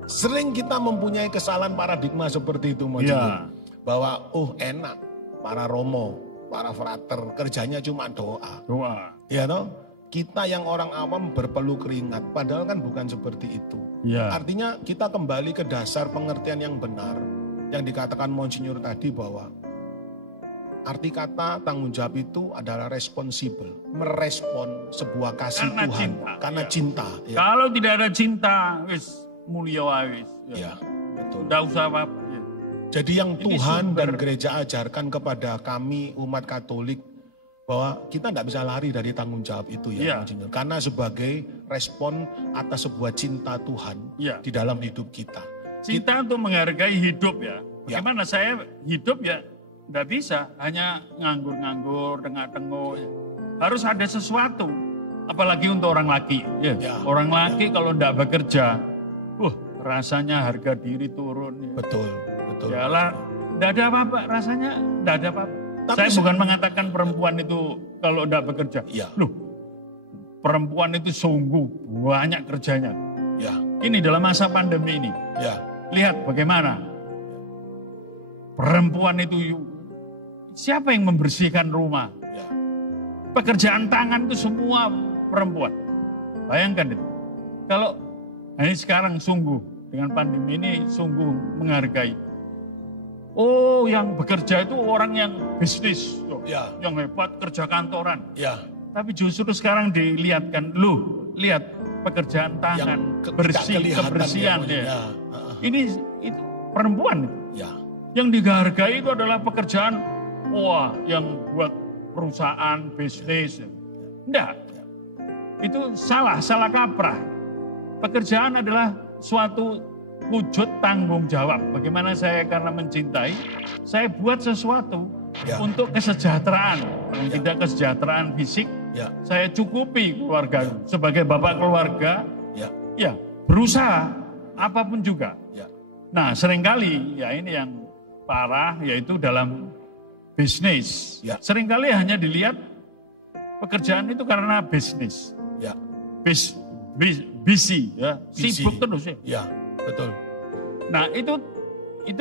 sering kita mempunyai kesalahan paradigma seperti itu. ya, Bahwa enak para romo, para frater kerjanya cuma doa. doa. Ya toh? Kita yang orang awam berpeluh keringat, padahal kan bukan seperti itu. Ya, Artinya kita kembali ke dasar pengertian yang benar yang dikatakan Monsinyur tadi bahwa arti kata tanggung jawab itu adalah responsible, merespon sebuah kasih Karena Tuhan cinta, karena ya. cinta. Ya, kalau tidak ada cinta, wis mulia wae, wis. ya, betul. Tidak usah apa-apa. Ya. Jadi yang Ini Tuhan dan sumber- gereja ajarkan kepada kami umat Katolik bahwa kita tidak bisa lari dari tanggung jawab itu ya, Iya. Monsinyur. Karena sebagai respon atas sebuah cinta Tuhan Iya. di dalam hidup kita. Cinta untuk menghargai hidup ya. Ya. Bagaimana saya hidup ya tidak bisa hanya nganggur-nganggur, tengah-tengah. Ya. Harus ada sesuatu. Apalagi untuk orang laki. Ya. Ya. Orang laki kalau tidak bekerja, rasanya harga diri turun. Ya. Betul, betul. Yalah, tidak ada apa-apa. Rasanya tidak ada apa-apa. Tapi Saya bukan mengatakan perempuan itu kalau tidak bekerja. Ya. Loh, perempuan itu sungguh banyak kerjanya. Ya, Ini dalam masa pandemi ini. ya, Lihat bagaimana perempuan itu, siapa yang membersihkan rumah? ya, Pekerjaan tangan itu semua perempuan. Bayangkan itu. Kalau ini sekarang sungguh dengan pandemi ini sungguh menghargai. Oh, yang bekerja itu orang yang bisnis, loh, ya, yang hebat kerja kantoran. ya. Tapi justru sekarang dilihatkan, loh, lihat pekerjaan tangan, Tidak bersih, kelihatan kebersihan. ya. Ya. Ini itu perempuan. Ya, Yang dihargai itu adalah pekerjaan, wah, yang buat perusahaan, bisnis. Enggak. Itu salah kaprah. Pekerjaan adalah suatu wujud tanggung jawab. Bagaimana saya karena mencintai, saya buat sesuatu Ya. untuk kesejahteraan. Paling Ya. tidak kesejahteraan fisik, ya, saya cukupi keluarga. Sebagai bapak keluarga, ya, ya berusaha apapun juga. ya, Nah seringkali ya ini yang parah yaitu dalam bisnis. Ya. Seringkali hanya dilihat pekerjaan itu karena bisnis. ya, Busy ya, Busy. sibuk terus ya. ya, betul. Nah itu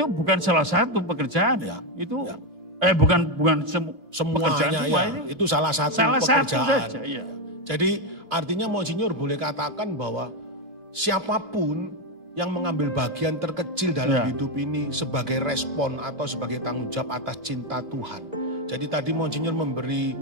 bukan salah satu pekerjaan ya. Itu Ya. bukan pekerjaan Semuanya semua ya, ini. itu salah satu Salah satu pekerjaan. saja ya. Jadi artinya Monsinyur boleh katakan bahwa siapapun yang mengambil bagian terkecil dalam Ya. hidup ini sebagai respon atau sebagai tanggung jawab atas cinta Tuhan. Jadi tadi Monsinyur memberi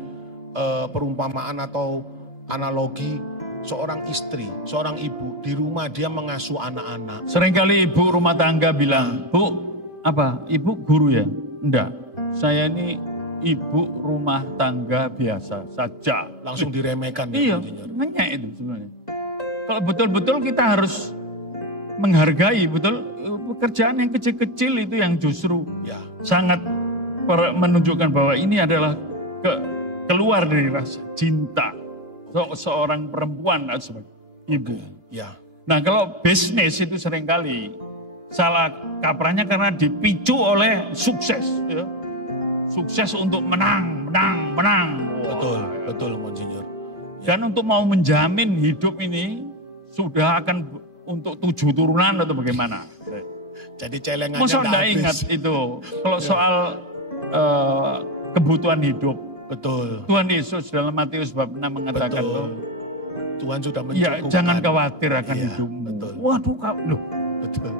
perumpamaan atau analogi seorang istri, seorang ibu di rumah dia mengasuh anak-anak. Seringkali ibu rumah tangga bilang, Bu, apa? Ibu guru ya? Enggak, saya ini ibu rumah tangga biasa saja. Langsung diremehkan ya, Iya, Monsinyur. ngenyek itu sebenarnya. Kalau betul-betul kita harus menghargai, betul pekerjaan yang kecil-kecil itu yang justru Ya, sangat menunjukkan bahwa ini adalah keluar dari rasa cinta seorang perempuan atau sebagai ibu. ya, Nah kalau bisnis itu seringkali salah kaprahnya karena dipicu oleh sukses. Ya. Sukses untuk menang. betul, Wah. betul Monsinyur. Dan untuk mau menjamin hidup ini sudah akan untuk 7 turunan atau bagaimana. Jadi celengannya Masa nggak enggak habis. ingat itu kalau soal kebutuhan hidup. Betul, Tuhan Yesus dalam Matius bab 6 mengatakan betul. loh, Tuhan sudah ya mencukupkan. jangan khawatir akan Iya, hidupmu. betul. Waduh, loh, Betul,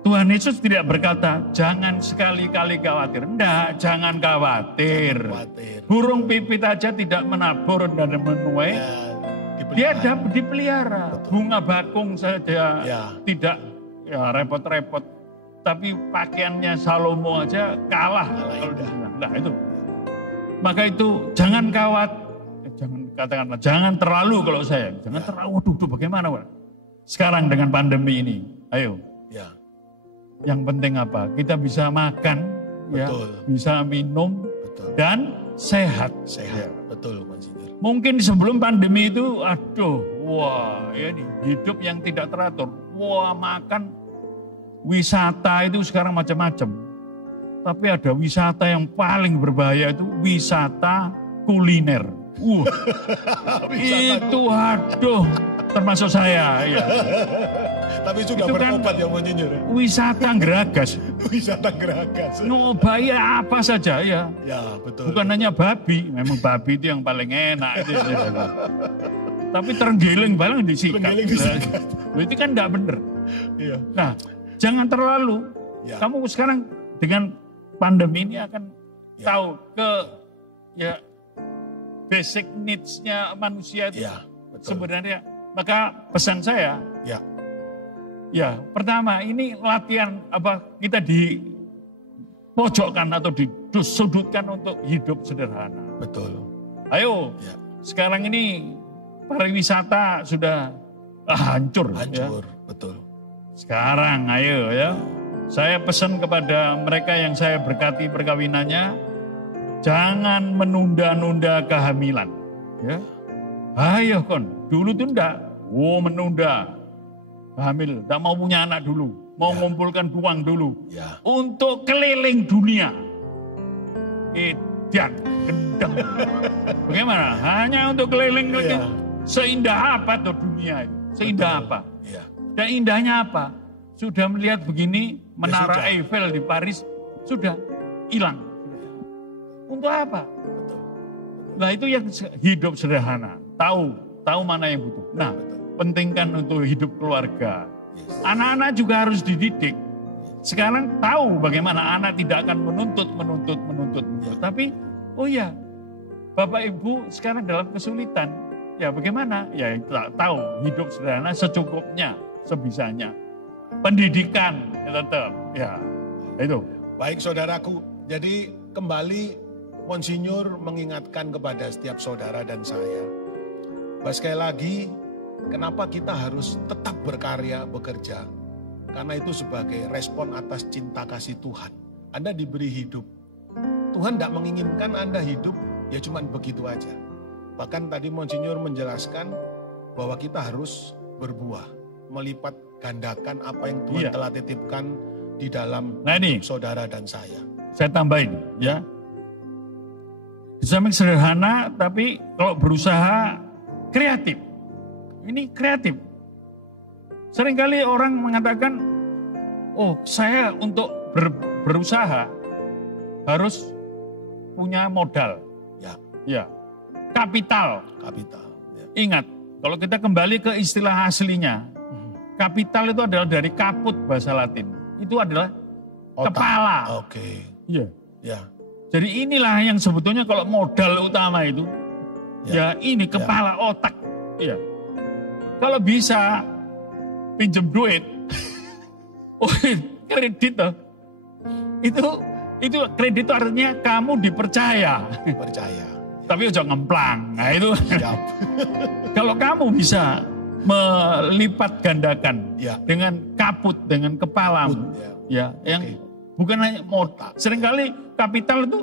Tuhan Yesus tidak berkata jangan sekali-kali khawatir. Enggak, jangan khawatir. khawatir. Burung pipit aja tidak menabur dan menuai. Ya, Dia dipelihara. dipelihara. Betul. Bunga bakung saja Ya. tidak ya repot-repot. Tapi pakaiannya Salomo aja kalah. Kalah Kalau indah. dibilang. Nah itu. Maka itu jangan khawatir. Jangan katakanlah, jangan terlalu kalau saya. Jangan Ya. terlalu, waduh bagaimana Pak? Sekarang dengan pandemi ini. Ayo. Ya, Yang penting apa? Kita bisa makan, ya, Betul. bisa minum, Betul. dan sehat. Sehat. Betul, Monsinyur. Mungkin sebelum pandemi itu, aduh, wah, ya nih, hidup yang tidak teratur. Wah, makan, wisata itu sekarang macam-macam. Tapi ada wisata yang paling berbahaya itu wisata kuliner. Itu aduh, termasuk saya. Ya. Tapi sudah Itu kan berobat ya Monsinyur. wisata geragas. Wisata geragas. Nyobain apa saja ya. Ya, betul. Bukan hanya babi, memang babi itu yang paling enak. Tapi terenggiling paling disikat. Terenggiling disikat. Nah, itu kan tidak benar. Iya. Nah, jangan terlalu. Ya. Kamu sekarang dengan pandemi ini akan Ya. tahu ke ya basic needs-nya manusia itu Iya, betul. sebenarnya. Maka pesan saya, Ya. ya pertama ini latihan apa kita dipojokkan atau disudutkan untuk hidup sederhana. Betul. Ayo, Ya. sekarang ini pariwisata sudah hancur. Ya. Hancur, betul. Sekarang ayo ya. Saya pesan kepada mereka yang saya berkati perkawinannya, jangan menunda-nunda kehamilan. Ya. Ayo kon, dulu tuh enggak, menunda. Hamil, enggak mau punya anak dulu, mau Ya. mengumpulkan uang dulu. Ya. Untuk keliling dunia. Edan, gendeng. Bagaimana? Hanya untuk keliling Ya. seindah apa tuh dunia itu? Seindah Betul. apa? Ya. Dan indahnya apa? Sudah melihat begini, Menara sudah. Eiffel di Paris, sudah hilang. Untuk apa? Betul. Nah itu yang hidup sederhana. Tahu mana yang butuh. Nah, pentingkan untuk hidup keluarga. Yes. Anak-anak juga harus dididik. Sekarang tahu bagaimana anak tidak akan menuntut. Tapi, oh ya, Bapak Ibu sekarang dalam kesulitan. Ya bagaimana? Ya tahu hidup sederhana secukupnya, sebisanya. Pendidikan ya, tetap, ya itu. Baik saudaraku, jadi kembali Monsinyur mengingatkan kepada setiap saudara dan saya. Bahwa sekali lagi, kenapa kita harus tetap berkarya, bekerja. Karena itu sebagai respon atas cinta kasih Tuhan. Anda diberi hidup. Tuhan tidak menginginkan Anda hidup, ya cuma begitu aja. Bahkan tadi Monsinyur menjelaskan bahwa kita harus berbuah. Melipat gandakan apa yang Tuhan Iya. telah titipkan di dalam Nah ini, hidup saudara dan saya. saya tambahin ya. Di samping sederhana, tapi kalau berusaha kreatif. Ini kreatif. Seringkali orang mengatakan, oh saya untuk berusaha harus punya modal. Ya. Ya. Kapital. Kapital. Ya. Ingat, kalau kita kembali ke istilah aslinya, kapital itu adalah dari kaput bahasa Latin. Itu adalah Otak. kepala. Oke. Iya. Ya. Jadi inilah yang sebetulnya kalau modal utama itu, Ya. ya ini kepala otak. Iya. Kalau bisa pinjam duit, oh kredit toh. Itu kredit itu artinya kamu dipercaya. Percaya. Tapi jangan ngemplang. Nah itu. Siap. Kalau kamu bisa melipat gandakan Ya. dengan kaput, dengan kepalamu, Ya. ya, yang Oke. bukan hanya modal. Seringkali kapital itu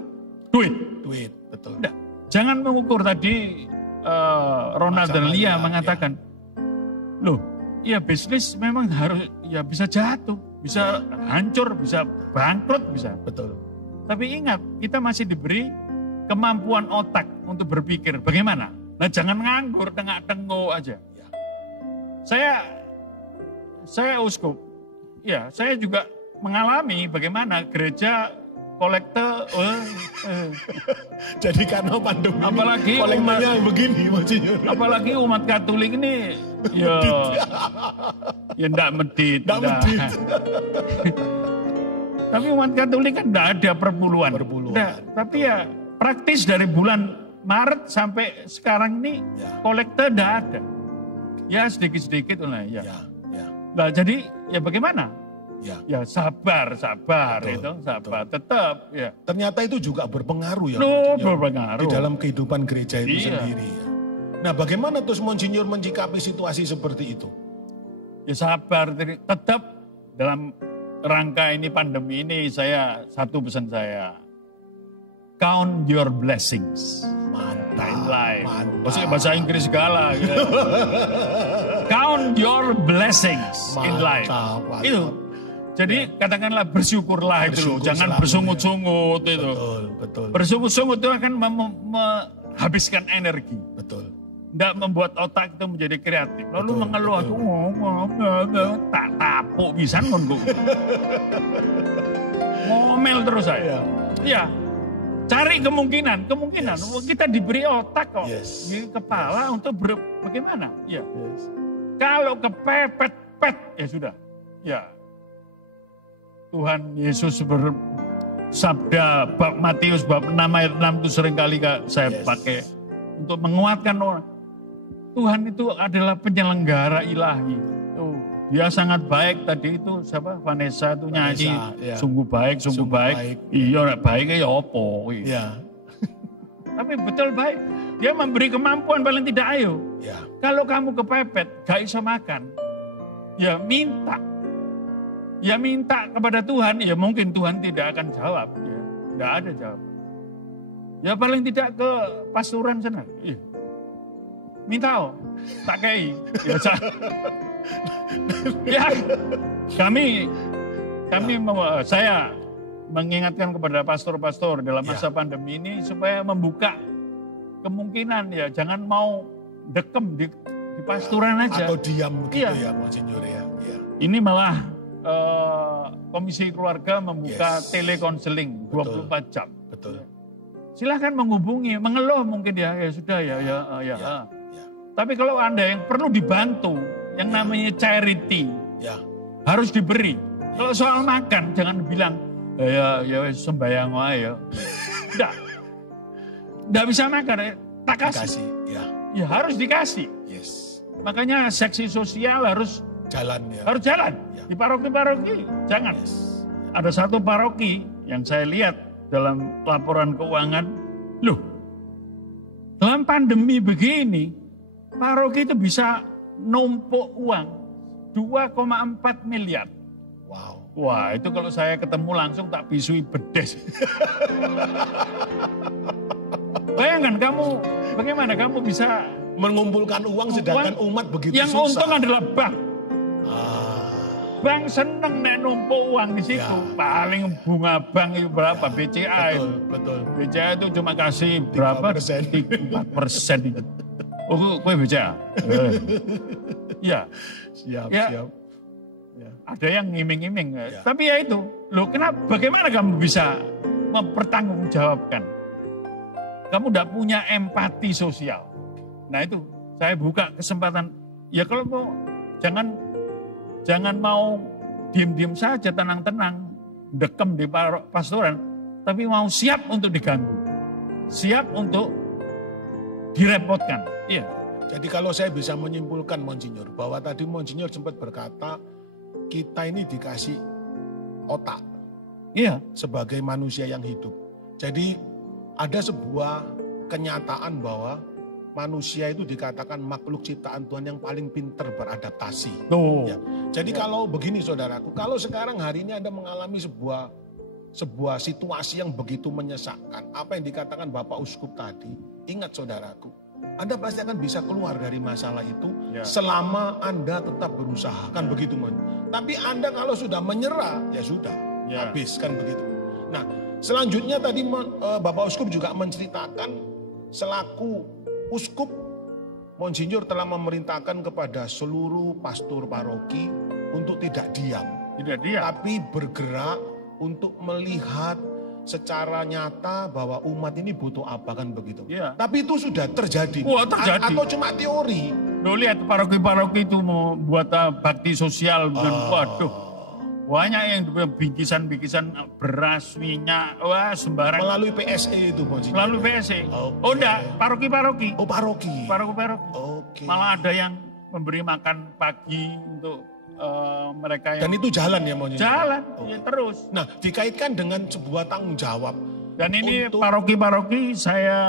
duit. Duit. Betul. Nggak. Jangan mengukur tadi Ronald dan Masalah, Lia ya, mengatakan, loh, ya bisnis memang harus ya bisa jatuh, bisa hancur, bisa bangkrut, bisa. Betul. Tapi ingat, kita masih diberi kemampuan otak untuk berpikir. Bagaimana? Nah, jangan nganggur, tengah-tengah aja. Ya. Saya uskup. Ya, saya juga mengalami bagaimana gereja kolekte. Jadi karena pandemi Apalagi kolektornya begini Monsinyur. Apalagi umat Katolik ini, ya enggak medit. Nggak medit. Tapi umat Katolik kan enggak ada perpuluhan. Perpuluhan. Nggak, tapi ya praktis dari bulan Maret sampai sekarang ini Ya. kolekte enggak ada. Ya sedikit-sedikit lah ya. Ya. Ya. Nah, jadi ya bagaimana? Ya. Ya sabar Betul, itu, sabar. Tetap ya. Ternyata itu juga berpengaruh ya Loh, Monsinyur, berpengaruh. di dalam kehidupan gereja itu Iya. sendiri. Ya. Nah bagaimana terus Monsinyur menyikapi situasi seperti itu? Ya sabar, tetap dalam rangka ini pandemi ini satu pesan saya. Count your blessings. Mantap. In life. Mantap. Maksudnya bahasa Inggris segala. Gitu. Count your blessings in life. Mantap. Itu. Jadi katakanlah bersyukurlah itu loh. Bersyukur Jangan selalu, bersungut-sungut itu. Betul. Bersungut-sungut itu akan menghabiskan energi. Betul. Tidak membuat otak itu menjadi kreatif. Lalu Betul, mengeluh, betul. tak tapuk pisan kon kok. Ngomel terus saya. Ya. Cari kemungkinan. Yes. Kita diberi otak kok. Yes. Di kepala untuk bagaimana? Ya. Yes. Kalau kepepet-pet ya sudah. Ya. Tuhan Yesus bersabda bab Matius bab 6 ayat 6 itu seringkali saya Yes. pakai untuk menguatkan orang. Tuhan itu adalah penyelenggara ilahi. Tuh, dia sangat baik tadi itu siapa? Vanessa itu nyanyi ya. sungguh baik. Iya nek baik ya opo. Ya. Tapi betul baik. Dia memberi kemampuan paling tidak ayo. Ya. Kalau kamu kepepet, gak bisa makan, ya minta. Ya minta kepada Tuhan, ya mungkin Tuhan tidak akan jawab. Ya, gak ada jawab. Ya paling tidak ke pasturan sana. Minta tak kei. Ya, saya mengingatkan kepada pastor-pastor dalam masa pandemi ini supaya membuka kemungkinan ya, jangan mau dekem di pasturan aja. Atau diam gitu Iya. ya, Monsinyur ya. Ya. Ini malah Komisi Keluarga membuka Yes. telekonseling 24 jam. Betul. Silahkan menghubungi, mengeluh mungkin ya sudah ya. Ya. Tapi kalau Anda yang perlu dibantu, yang namanya charity, Ya. harus diberi. Kalau soal makan, jangan bilang, ya sembayang wae ya. Nggak bisa makan, tak kasih. Kasih. Ya. Ya harus dikasih. Yes. Makanya seksi sosial harus Jalan ya. jalan. Ya. Di paroki-paroki, jangan. Yes. Ada satu paroki yang saya lihat dalam laporan keuangan, loh, dalam pandemi begini, paroki itu bisa numpuk uang 2,4 miliar. Wow. Wah, itu kalau saya ketemu langsung tak bisui bedes. Bayangkan kamu, bagaimana kamu bisa Mengumpulkan uang sedangkan umat begitu yang susah. untung adalah bank. Ah, Bank seneng nek numpuk uang di situ. Ya. Paling bunga bank itu berapa? BCA itu. betul. BCA itu cuma kasih berapa? 4% itu. Oh, kue BCA. Ya, Siap. Ya. ada yang ngiming-ngiming. Ya. Tapi ya itu, loh kenapa? Bagaimana kamu bisa mempertanggungjawabkan? Kamu tidak punya empati sosial. Nah itu, saya buka kesempatan. Ya kalau mau, jangan mau diem-diem saja, tenang-tenang, dekem di pastoran, tapi mau siap untuk diganggu, siap untuk direpotkan. Iya. Jadi kalau saya bisa menyimpulkan Monsinyur, bahwa tadi Monsinyur sempat berkata, kita ini dikasih otak Iya. sebagai manusia yang hidup. Jadi ada sebuah kenyataan bahwa manusia itu dikatakan makhluk ciptaan Tuhan yang paling pintar beradaptasi. Tuh. Ya. Jadi kalau begini saudaraku, kalau sekarang hari ini Anda mengalami sebuah situasi yang begitu menyesakkan, apa yang dikatakan Bapak Uskup tadi, ingat saudaraku, Anda pasti akan bisa keluar dari masalah itu selama Anda tetap berusaha, kan begitu Mon. Tapi Anda kalau sudah menyerah, ya sudah, habis kan begitu. Nah, selanjutnya tadi Bapak Uskup juga menceritakan selaku Uskup, Monsinyur telah memerintahkan kepada seluruh pastor paroki untuk tidak diam. Tidak diam. Tapi bergerak untuk melihat secara nyata bahwa umat ini butuh apa, kan begitu. Iya. Tapi itu sudah terjadi. Wah, terjadi. Atau cuma teori. Lo lihat paroki-paroki itu mau buat bakti sosial. Waduh. Banyak yang bingkisan-bingkisan beras, minyak, wah sembarang. Melalui PSE itu Monsinyur. Melalui PSE. Okay. Oh enggak, paroki-paroki. Oh paroki. Paroki-paroki. Oke. Malah ada yang memberi makan pagi untuk mereka yang... Dan itu jalan ya Monsinyur? Jalan, Oh. ya terus. Nah dikaitkan dengan sebuah tanggung jawab. Dan ini untuk paroki-paroki saya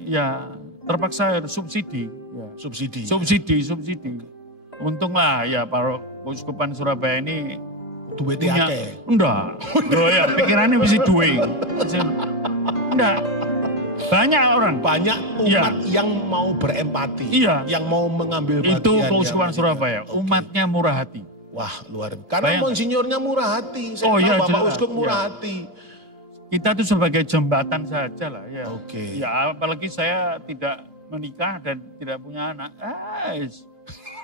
ya terpaksa subsidi. Ya. subsidi. Subsidi. Untunglah ya Uskupan Surabaya ini duwite punya akeh. enggak. Loh ya, pikirannya mesti duwe. Enggak. Banyak orang. Banyak Iya. umat yang mau berempati, Iya. yang mau mengambil bagian. Itu keuskupan yang- Surabaya. Oke. Umatnya murah hati. Wah, luar biasa. Karena Bayang- monsinyornya murah hati. Saya Oh, tahu iya, Bapak jelas. Uskup murah Iya. hati. Kita tuh sebagai jembatan saja lah ya. Oke. Ya apalagi saya tidak menikah dan tidak punya anak.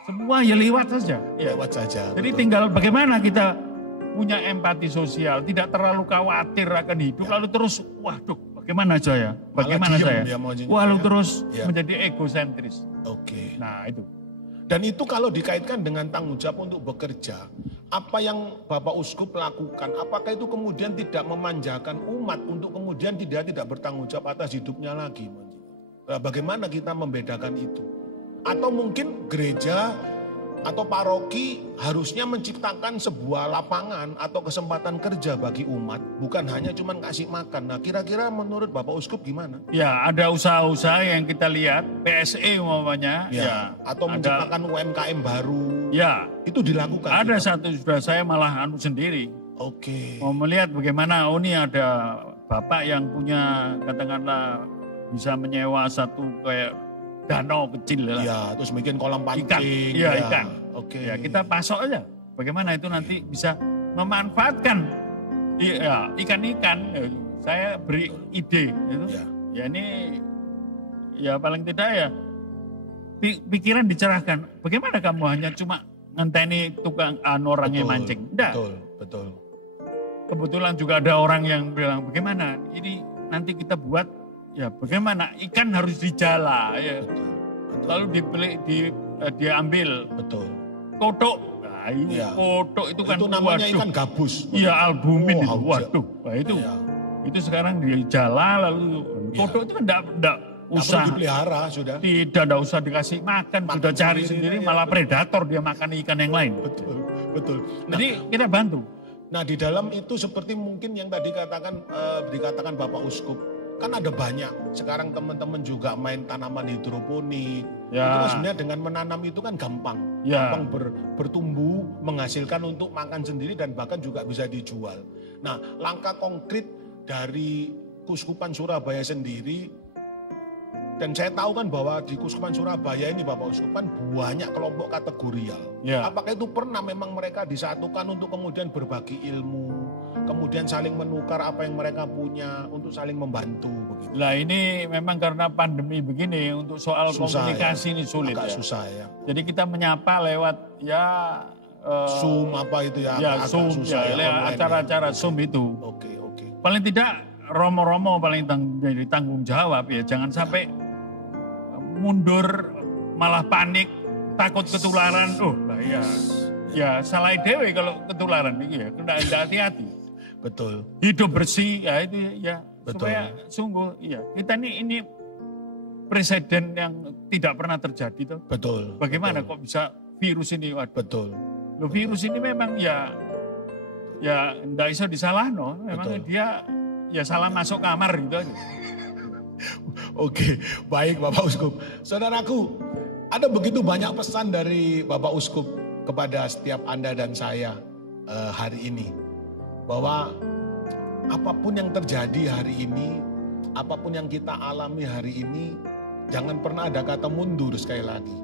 Semua ya lewat saja. Ya. Lewat saja. Jadi betul. tinggal bagaimana kita punya empati sosial, tidak terlalu khawatir akan hidup, lalu terus, waduh, bagaimana saya? Bagaimana diem saya? ya maunya, Lalu ya. terus Ya. menjadi egosentris. Oke. Nah itu. Dan itu kalau dikaitkan dengan tanggung jawab untuk bekerja, apa yang Bapak Uskup lakukan, apakah itu kemudian tidak memanjakan umat untuk kemudian tidak bertanggung jawab atas hidupnya lagi? Nah, bagaimana kita membedakan itu? Atau mungkin gereja atau paroki harusnya menciptakan sebuah lapangan atau kesempatan kerja bagi umat, bukan hanya cuman kasih makan. Nah, kira-kira menurut Bapak Uskup gimana? Ya ada usaha-usaha yang kita lihat, PSE umpamanya. Ya, atau ada- menciptakan UMKM baru. Ya, Itu dilakukan. ada tidak? satu sudah saya malah sendiri. Oke. Mau melihat bagaimana, ini ada bapak yang punya katakanlah bisa menyewa satu kayak danau kecil lah. Ya, terus bikin kolam pancing. Ikan, iya ya. ikan. Oke. Ya kita pasok aja. Bagaimana itu nanti bisa memanfaatkan ikan-ikan. Saya beri ide. Gitu. Ya. Ya ini ya paling tidak ya pikiran dicerahkan. Bagaimana kamu hanya cuma ngenteni tukang orang yang Betul, mancing? Enggak. Betul. Kebetulan juga ada orang yang bilang bagaimana ini nanti kita buat ya bagaimana ikan harus dijala ya. Betul. Lalu diambil Betul. kodok. Nah, ini Iya. kodok itu kan Itu namanya waduh. ikan gabus. Iya albumin Oh, itu. hauja. Waduh. Nah, itu Iya. itu sekarang dijala lalu Iya. kodok itu kan enggak Nggak usah. perlu dipelihara sudah. Tidak usah dikasih makan, Makan sudah cari sendiri, sendiri ya, malah betul. predator dia makan ikan yang lain. Betul. Nah, Jadi kita bantu. nah, di dalam itu seperti mungkin yang tadi dikatakan Bapak Uskup, kan ada banyak. Sekarang teman-teman juga main tanaman hidroponik. Ya. Itu kan sebenarnya dengan menanam itu kan gampang. Ya. Gampang bertumbuh, menghasilkan untuk makan sendiri dan bahkan juga bisa dijual. Nah, langkah konkret dari Keuskupan Surabaya sendiri, dan saya tahu kan bahwa di Keuskupan Surabaya ini Bapak Uskup kan banyak kelompok kategorial. Ya. Apakah itu pernah memang mereka disatukan untuk kemudian berbagi ilmu, kemudian saling menukar apa yang mereka punya untuk saling membantu begitu? Lah ini memang karena pandemi begini untuk soal Susah, komunikasi ya. ini sulit Agak ya. susah ya. Jadi kita menyapa lewat ya Zoom apa itu ya? ya agak Zoom susah ya, lewat online acara-acara ya. Zoom itu. Oke. Paling tidak romo-romo paling jadi tanggung jawab ya. Jangan sampai mundur malah panik takut ketularan. Oh lah ya. Ya salah dewe kalau ketularan ini ya. Kena hati-hati. Betul. Hidup bersih ya itu ya. Betul. Supaya sungguh iya. Kita ini presiden yang tidak pernah terjadi tuh. Betul. Bagaimana betul, kok bisa virus ini waduh. Betul. Loh, virus ini memang ya enggak bisa disalahno. Memang Betul. dia ya salah masuk kamar gitu aja. Oke, baik Bapak Uskup. Saudaraku, ada begitu banyak pesan dari Bapak Uskup kepada setiap Anda dan saya hari ini. Bahwa apapun yang terjadi hari ini, apapun yang kita alami hari ini, jangan pernah ada kata mundur sekali lagi.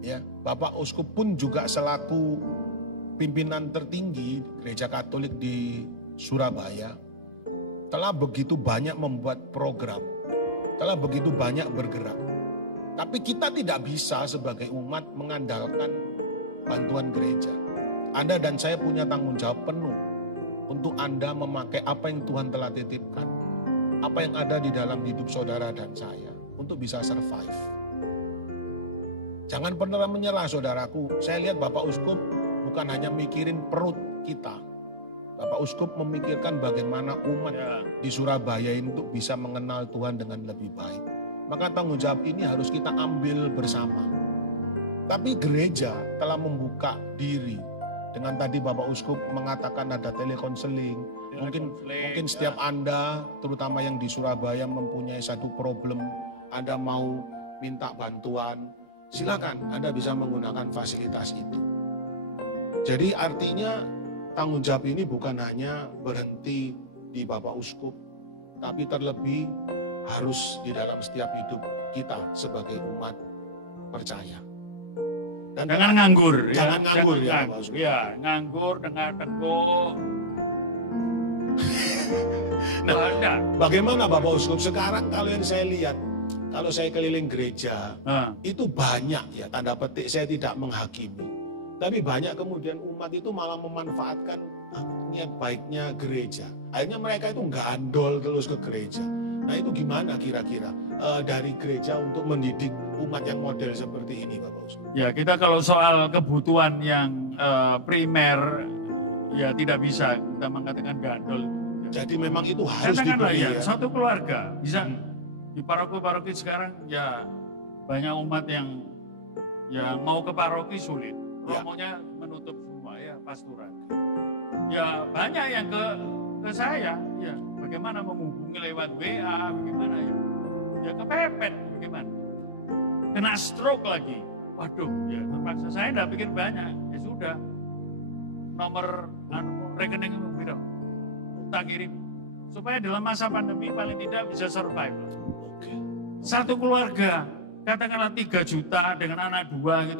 Ya, Bapak Uskup pun juga selaku pimpinan tertinggi Gereja Katolik di Surabaya telah begitu banyak membuat program, telah begitu banyak bergerak. Tapi kita tidak bisa sebagai umat mengandalkan bantuan gereja. Anda dan saya punya tanggung jawab penuh untuk Anda memakai apa yang Tuhan telah titipkan, apa yang ada di dalam hidup saudara dan saya untuk bisa survive. Jangan pernah menyerah saudaraku. Saya lihat Bapak Uskup bukan hanya mikirin perut kita. Bapak Uskup memikirkan bagaimana umat di Surabaya ini untuk bisa mengenal Tuhan dengan lebih baik. Maka tanggung jawab ini harus kita ambil bersama. Tapi gereja telah membuka diri. Dengan tadi Bapak Uskup mengatakan ada telekonseling. Mungkin setiap Anda, terutama yang di Surabaya mempunyai satu problem, Anda mau minta bantuan, silakan Anda bisa menggunakan fasilitas itu. Jadi artinya tanggung jawab ini bukan hanya berhenti di Bapak Uskup, tapi terlebih harus di dalam setiap hidup kita sebagai umat percaya. Dan Jangan nganggur. Jangan nganggur ya, nganggur. Pak Uskup. Ya, nganggur dengan teguh. Nah, Ada. bagaimana Bapak Uskup sekarang kalau yang saya lihat, kalau saya keliling gereja, Nah, itu banyak ya, tanda petik saya tidak menghakimi. Tapi banyak kemudian umat itu malah memanfaatkan niat baiknya gereja. Akhirnya mereka itu gandol terus ke gereja. Nah itu gimana kira-kira dari gereja untuk mendidik umat yang model seperti ini Bapak Uskup? ya kita kalau soal kebutuhan yang primer, ya tidak bisa kita mengatakan gandol. Jadi memang itu harus Katakanlah diberi ya, ya. satu keluarga bisa di paroki-paroki sekarang ya banyak umat yang ya mau ke paroki sulit, Ya. romonya menutup semua ya pastoran. Ya banyak yang ke saya, ya bagaimana menghubungi lewat WA, bagaimana ya, ya kepepet, bagaimana, kena stroke lagi, waduh, ya terpaksa saya tidak pikir banyak, ya sudah, nomor rekening itu tak kirim, supaya dalam masa pandemi paling tidak bisa survive. Oke. Satu keluarga, katakanlah 3 juta dengan anak 2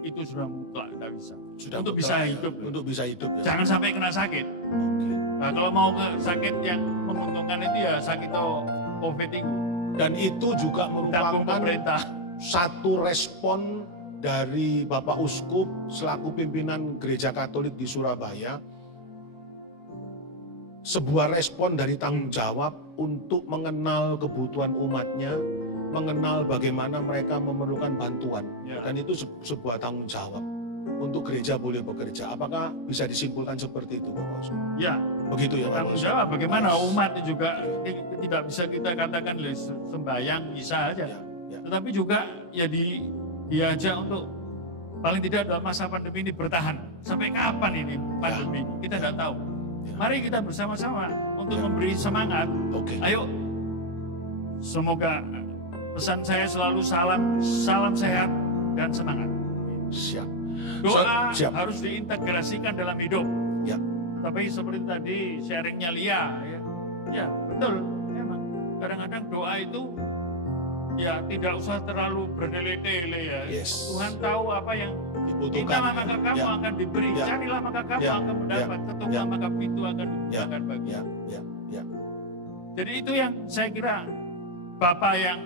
itu sudah mutlak, tidak bisa. Sudah Untuk mutlak bisa ya, hidup. Untuk bisa hidup ya. Jangan sampai kena sakit. Oke. Nah, kalau mau ke sakit yang menguntungkan itu ya sakit COVID itu. Dan itu juga Tanggung merupakan pemerintah. satu respon dari Bapak Uskup selaku pimpinan Gereja Katolik di Surabaya. Sebuah respon dari tanggung jawab untuk mengenal kebutuhan umatnya, mengenal bagaimana mereka memerlukan bantuan. Ya. Dan itu sebuah tanggung jawab untuk gereja boleh bekerja. Apakah bisa disimpulkan seperti itu Bapak Uskup? Ya, Begitu ya Bapak tanggung Uskup? jawab bagaimana umat juga tidak bisa kita katakan sembahyang bisa aja. Ya, ya. Tetapi juga ya diajak untuk paling tidak dalam masa pandemi ini bertahan. Sampai kapan ini pandemi ini? Kita tidak tahu. Ya. Mari kita bersama-sama untuk Ya. memberi semangat. Oke. Ayo, semoga pesan saya selalu salam sehat dan semangat. Siap. Doa Siap. harus diintegrasikan dalam hidup. Ya. Tapi seperti tadi sharingnya Lia, ya betul. Memang kadang-kadang doa itu ya tidak usah terlalu berdele-dele ya. Yes. Tuhan tahu apa yang Dibutuhkan. mintalah maka kamu Ya. akan diberi, Ya. carilah maka kamu Ya. akan mendapat, ketuklah Ya. maka pintu akan dibukakan bagi. Ya, ya, ya. Jadi itu yang saya kira Bapak yang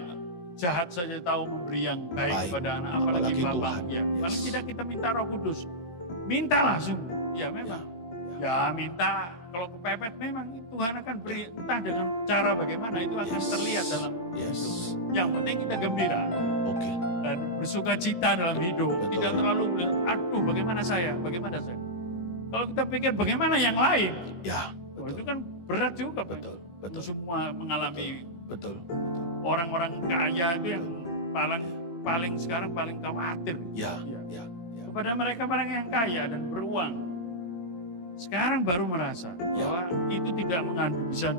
jahat saja tahu memberi yang baik, Baik. kepada anak, apalagi Apalagi Bapak. Tuhan. Ya, Yes. paling tidak kita minta Roh Kudus, minta langsung. Ya memang. Ya minta, kalau kepepet memang Tuhan akan beri, entah dengan cara bagaimana itu akan Yes. terlihat dalam. Yes. Yang penting kita gembira Oke. dan bersuka cita dalam hidup. Betul. Tidak terlalu bilang, aduh bagaimana saya. Kalau kita pikir bagaimana yang lain, Ya, wah, itu betul. kan berat juga. Pak. Betul, betul. Semua mengalami Betul. orang-orang kaya itu yang paling sekarang paling khawatir. Ya, Ya. ya, ya. Kepada mereka yang kaya dan beruang, sekarang baru merasa bahwa itu tidak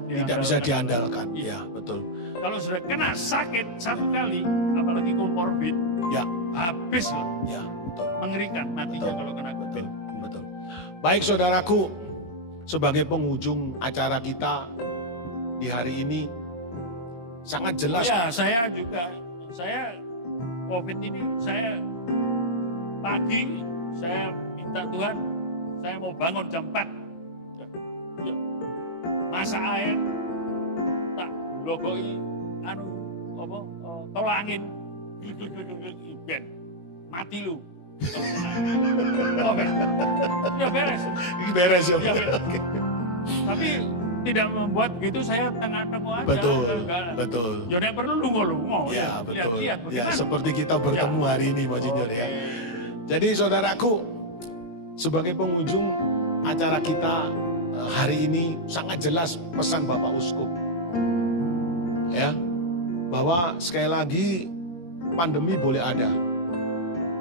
Tidak bisa diandalkan. Iya. Ya, betul. Kalau sudah kena sakit satu kali, apalagi komorbid, Ya, habis loh. ya, betul. Mengerikan matinya Betul. kalau kena COVID. Betul. Baik saudaraku, sebagai penghujung acara kita di hari ini sangat jelas. Ya, saya COVID ini saya pagi saya minta Tuhan, saya mau bangun jam 4. Ya. Masak air, tak logoi tolak angin, ben mati lu. Oke, ya beres. Beres ya. Ya, beres. Tapi tidak membuat begitu saya tengah-tengah aja. Betul, Enggak. betul. Ya yang perlu lungo-lungo. Ya, betul. Lihat-lihat Ya, bagaimana. seperti kita bertemu hari ini, Pak Junior ya. Jadi saudaraku, sebagai penghujung acara kita hari ini sangat jelas pesan Bapak Uskup. Ya, bahwa sekali lagi pandemi boleh ada.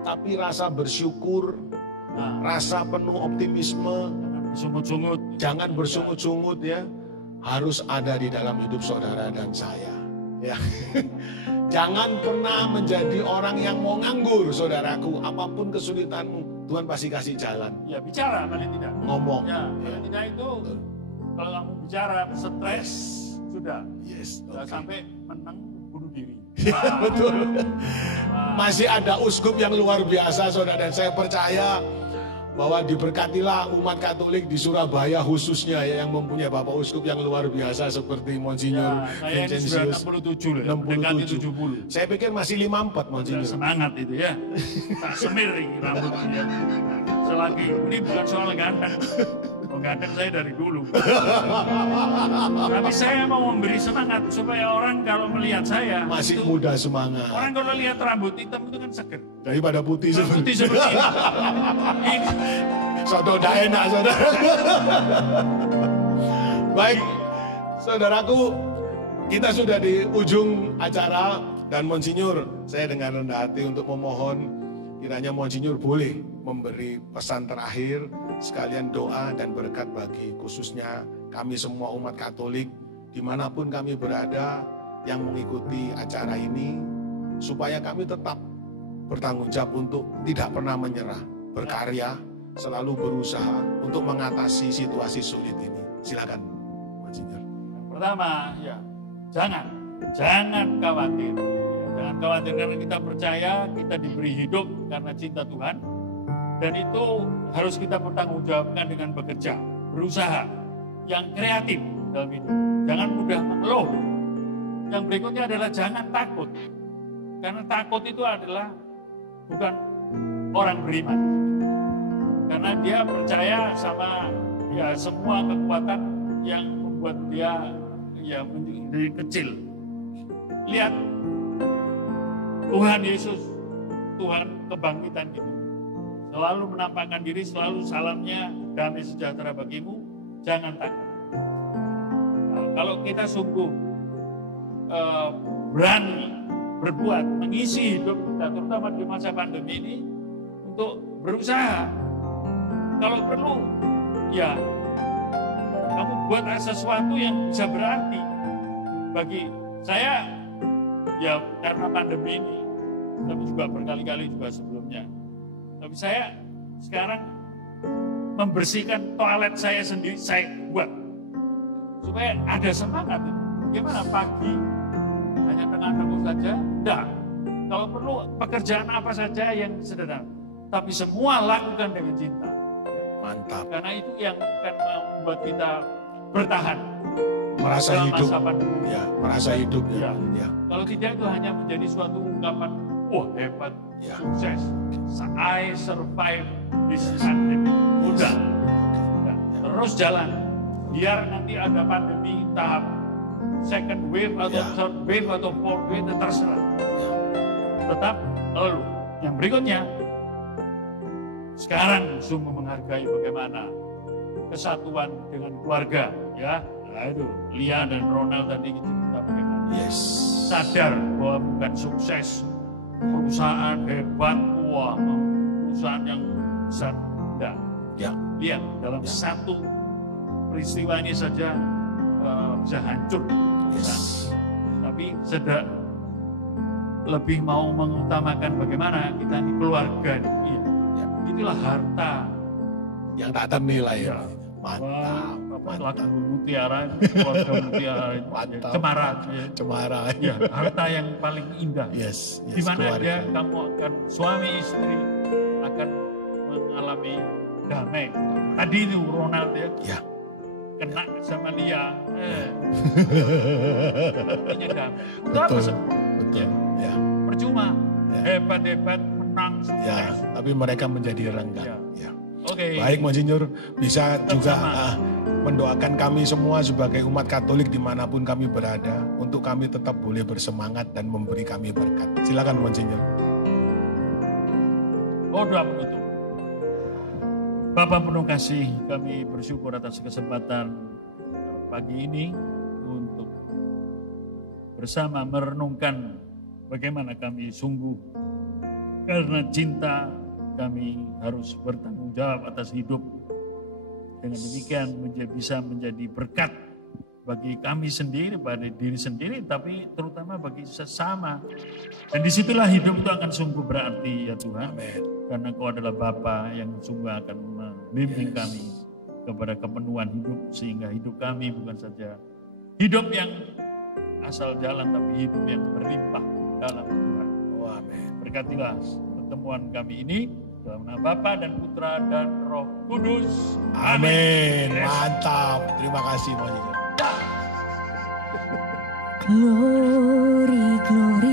Tapi rasa bersyukur, Nah, rasa penuh optimisme, sungut-sungut. jangan bersungut-sungut ya, harus ada di dalam hidup saudara dan saya. Ya. Jangan pernah menjadi orang yang mau nganggur, saudaraku. Apapun kesulitanmu, Tuhan pasti kasih jalan, Ya bicara paling tidak. ngomong. Ya, paling tidak itu kalau kamu bicara stres sudah. Yes, Sudah oke. sampai menang bunuh diri. Betul. Masih ada uskup yang luar biasa, saudara, dan saya percaya bahwa diberkatilah umat Katolik di Surabaya khususnya ya, yang mempunyai Bapak Uskup yang luar biasa seperti Monsinyur Ya, saya ini sudah Vincentius. 67 loh, mendekati 70. Saya pikir masih 54 Sudah Monsinyur. semangat itu ya. Tak semir ini rambutnya. Selagi ini bukan soal ganteng. Oh, ganteng saya dari dulu. Tapi saya mau memberi semangat supaya orang kalau melihat saya Masih itu, muda semangat. orang kalau lihat rambut hitam itu kan seger. Daripada putih Rambut putih seperti ini. Ini Soto udah enak, saudara. Baik, saudaraku, kita sudah di ujung acara dan Monsinyur, saya dengan rendah hati untuk memohon kiranya Monsinyur boleh memberi pesan terakhir sekalian doa dan berkat bagi khususnya kami semua umat Katolik dimanapun kami berada yang mengikuti acara ini supaya kami tetap bertanggung jawab untuk tidak pernah menyerah, berkarya, selalu berusaha untuk mengatasi situasi sulit ini. Silakan, Monsinyur. pertama ya jangan khawatir. Ya, jangan khawatir karena kita percaya kita diberi hidup karena cinta Tuhan. Dan itu harus kita pertanggungjawabkan dengan bekerja, berusaha, yang kreatif dalam hidup. Jangan mudah mengeluh. Yang berikutnya adalah jangan takut. Karena takut itu adalah bukan orang beriman. Karena dia percaya sama ya semua kekuatan yang membuat dia ya menjadi kecil. Lihat Tuhan Yesus, Tuhan kebangkitan itu. Selalu menampakkan diri, selalu salamnya damai sejahtera bagimu, jangan takut. Nah, kalau kita sungguh berani berbuat, mengisi hidup kita, terutama di masa pandemi ini, untuk berusaha. Kalau perlu, ya kamu buat sesuatu yang bisa berarti bagi saya, ya karena pandemi ini, tapi juga berkali-kali juga sebelumnya. Tapi saya sekarang membersihkan toilet saya sendiri, saya buat. Supaya ada semangat. Gimana pagi, hanya tengah-tengah saja? Tidak. Kalau perlu pekerjaan apa saja yang sederhana. Tapi semua lakukan dengan cinta. Mantap. Karena itu yang akan membuat kita bertahan. Merasa dalam hidup. masa pandemi. Ya, merasa hidup. Ya. Ya. Kalau tidak itu hanya menjadi suatu ungkapan, wah hebat, Ya. sukses. I survive this pandemic. Udah. Ya. Terus jalan. Biar nanti ada pandemi tahap second wave atau Ya. third wave atau fourth wave, terserah. Ya. Tetap lalu. Yang berikutnya, sekarang sungguh menghargai bagaimana kesatuan dengan keluarga. Ya, nah itu Lia dan Ronald tadi cerita bagaimana. Yes. Sadar bahwa bukan sukses perusahaan hebat, wah perusahaan yang besar, enggak. Ya. Lihat dalam satu peristiwa ini saja bisa hancur perusahaan. Yes. Tapi sedang lebih mau mengutamakan bagaimana kita ini keluarga. Iya. Ya. Itulah harta. Yang tak ternilai. Ya. Mantap. Lagu Mutiara, keluarga Mutiara, Mantap. Cemara. Ya. Cemara. Ya, harta yang paling indah. Yes. Di mana keluarga. dia kamu akan suami istri akan mengalami damai. Tadi itu Ronald ya, Ya. kena sama Lia, punya damai. Itu apa Betul. semua? Betul. Ya. Percuma, Ya. hebat-hebat menang sukses. Ya. Tapi mereka menjadi renggang. Ya. Ya. Oke. Baik Monsinyur, bisa juga Sama. mendoakan kami semua sebagai umat Katolik dimanapun kami berada, untuk kami tetap boleh bersemangat dan memberi kami berkat. Silakan Monsinyur. Oh, doa penutup. Bapak penuh kasih, kami bersyukur atas kesempatan pagi ini untuk bersama merenungkan bagaimana kami sungguh karena cinta kami harus bertanggung jawab atas hidup. Dengan demikian bisa menjadi berkat bagi kami sendiri, pada diri sendiri, tapi terutama bagi sesama. Dan disitulah hidup itu akan sungguh berarti ya Tuhan. Amin. Dan Engkau adalah Bapa yang sungguh akan membimbing kami kepada kepenuhan hidup, sehingga hidup kami bukan saja hidup yang asal jalan, tapi hidup yang berlimpah dalam Tuhan. Amin. Berkatilah pertemuan kami ini dalam nama Bapa dan Putra dan Roh Kudus. Amin. Yes. Mantap. Terima kasih Mas. Glory, glory.